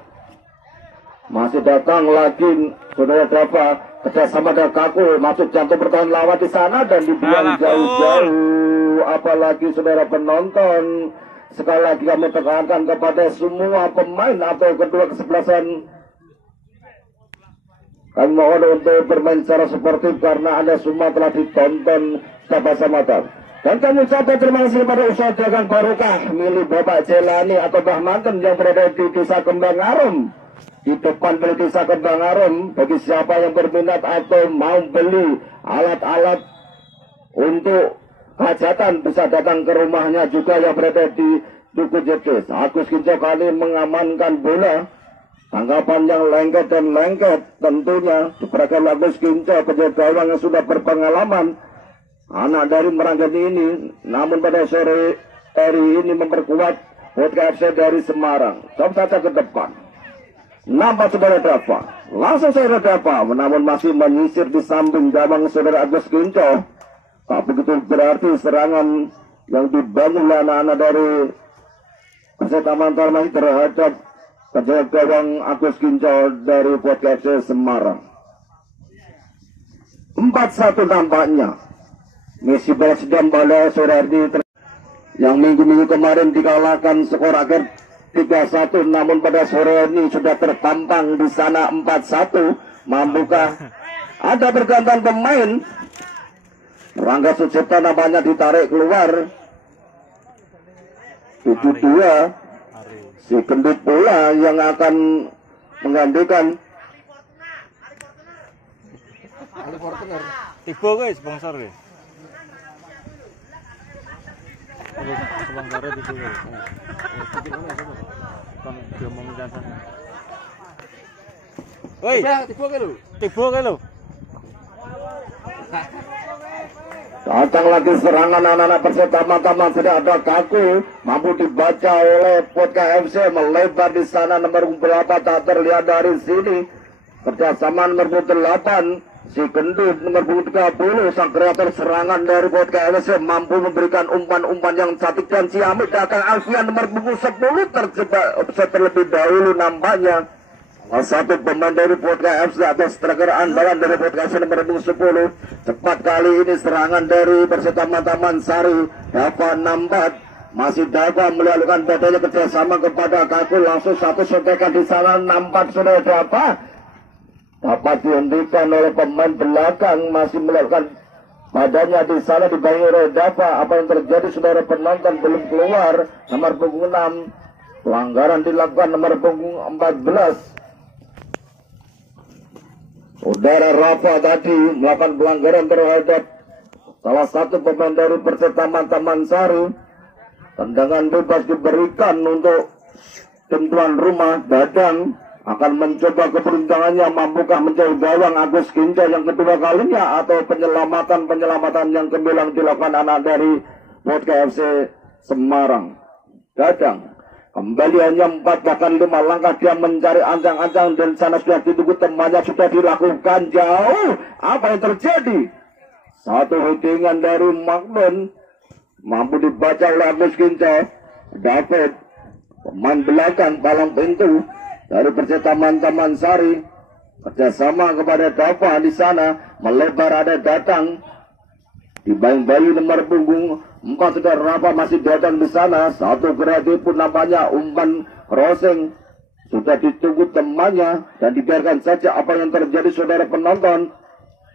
Masih datang lagi saudara Dava. Kerjasama dengan Kaku. Masuk jantung bertahan lawan di sana dan dibuang jauh-jauh. Apalagi saudara penonton. Sekali lagi kami tekankan kepada semua pemain atau kedua kesebelasan. Kami mohon untuk bermain secara sportif karena Anda semua telah ditonton bersama mata. Dan kami ucapkan terima kasih kepada usaha dagang barokah milik Bapak Jelani atau Mbah Manten yang berada di Desa Kembang Arum. Di depan Desa Kembang Arum, bagi siapa yang berminat atau mau beli alat-alat untuk hajatan bisa datang ke rumahnya juga yang berada di Duku Jetis. Agus Kinco kali mengamankan bola. Tanggapan yang lengket dan lengket tentunya diberikan Agus Kinco, penjaga gawang yang sudah berpengalaman. Anak dari Meranggani ini, namun pada sore hari ini memperkuat Vodka FC dari Semarang. Coba saja ke depan. Nampak saudara Dava. Langsung saudara Dava, namun masih menyisir di samping gawang saudara Agus Kinco. Tak begitu berarti serangan yang dibangun oleh anak-anak dari Persib Taman Sari terhadap penjaga gawang Agus Kinco dari Vodka FC Semarang. 4-1 nampaknya. Misi balas dendam pada sore hari yang minggu-minggu kemarin dikalahkan skor akhir 3-1, namun pada sore ini sudah tertampang di sana 4-1. Mampukah ada pergantian pemain? Rangga Sucipta namanya ditarik keluar. 72 si Gendut pula yang akan menggantikan. Tiba guys, sponsor guys. Sponsor itu guys. Kan diomong jangan. Woi, tiba ke lu? Tiba ke lu? Datang lagi serangan anak-anak Persib Taman sudah ada Kaku, mampu dibaca oleh Vodka FC, melebar di sana nomor 8 tak terlihat dari sini. Kerjasama nomor 8 si Gendut nomor 30, sang kreator serangan dari Vodka FC mampu memberikan umpan-umpan yang cantik dan ciamik. Datang Alfian nomor 10 terjebak terlebih dahulu nampaknya. Satu pemain dari Vodka FC atau striker andalan dari Vodka FC nomor 10. Cepat kali ini serangan dari Persib Taman Sari. Dava Nambat masih Dava melakukan badannya kerjasama kepada Kaku, langsung satu sotekan di sana. Nambat sudah Dava dapat dihentikan oleh pemain belakang, masih melakukan badannya di sana dibangun oleh Dava. Apa yang terjadi saudara penonton belum keluar. Nomor punggung 6 pelanggaran dilakukan nomor punggung 14. Saudara Rafa tadi melakukan pelanggaran terhadap salah satu pemain dari Persib Taman Sari. Tendangan bebas diberikan untuk tim tuan rumah. Dadang akan mencoba keberuntungannya, mampukah menjauh gawang Agus Kinco yang kedua kalinya, atau penyelamatan yang gemilang dilakukan anak dari Vodka FC Semarang. Dadang kembali hanya 4 bahkan 5 langkah dia mencari ancang-ancang, dan sana sudah ditunggu temannya, sudah dilakukan jauh. Apa yang terjadi? Satu headingan dari Magnon mampu dibaca oleh Agus Kinco. David pemain belakang palang pintu dari Persib Taman Sari, kerjasama kepada Dava di sana, melebar ada datang dibayang-bayi nomor punggung 4 sudah Rafa masih datang di sana. Satu kreatif pun nampaknya umpan crossing sudah ditunggu temannya dan dibiarkan saja. Apa yang terjadi saudara penonton?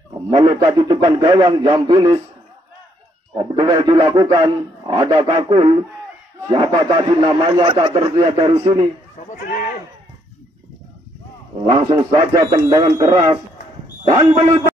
Melukat tutupan gawang Jambilis. Duel dilakukan, ada Kakul. Siapa tadi namanya tak terlihat dari sini. Langsung saja tendangan keras dan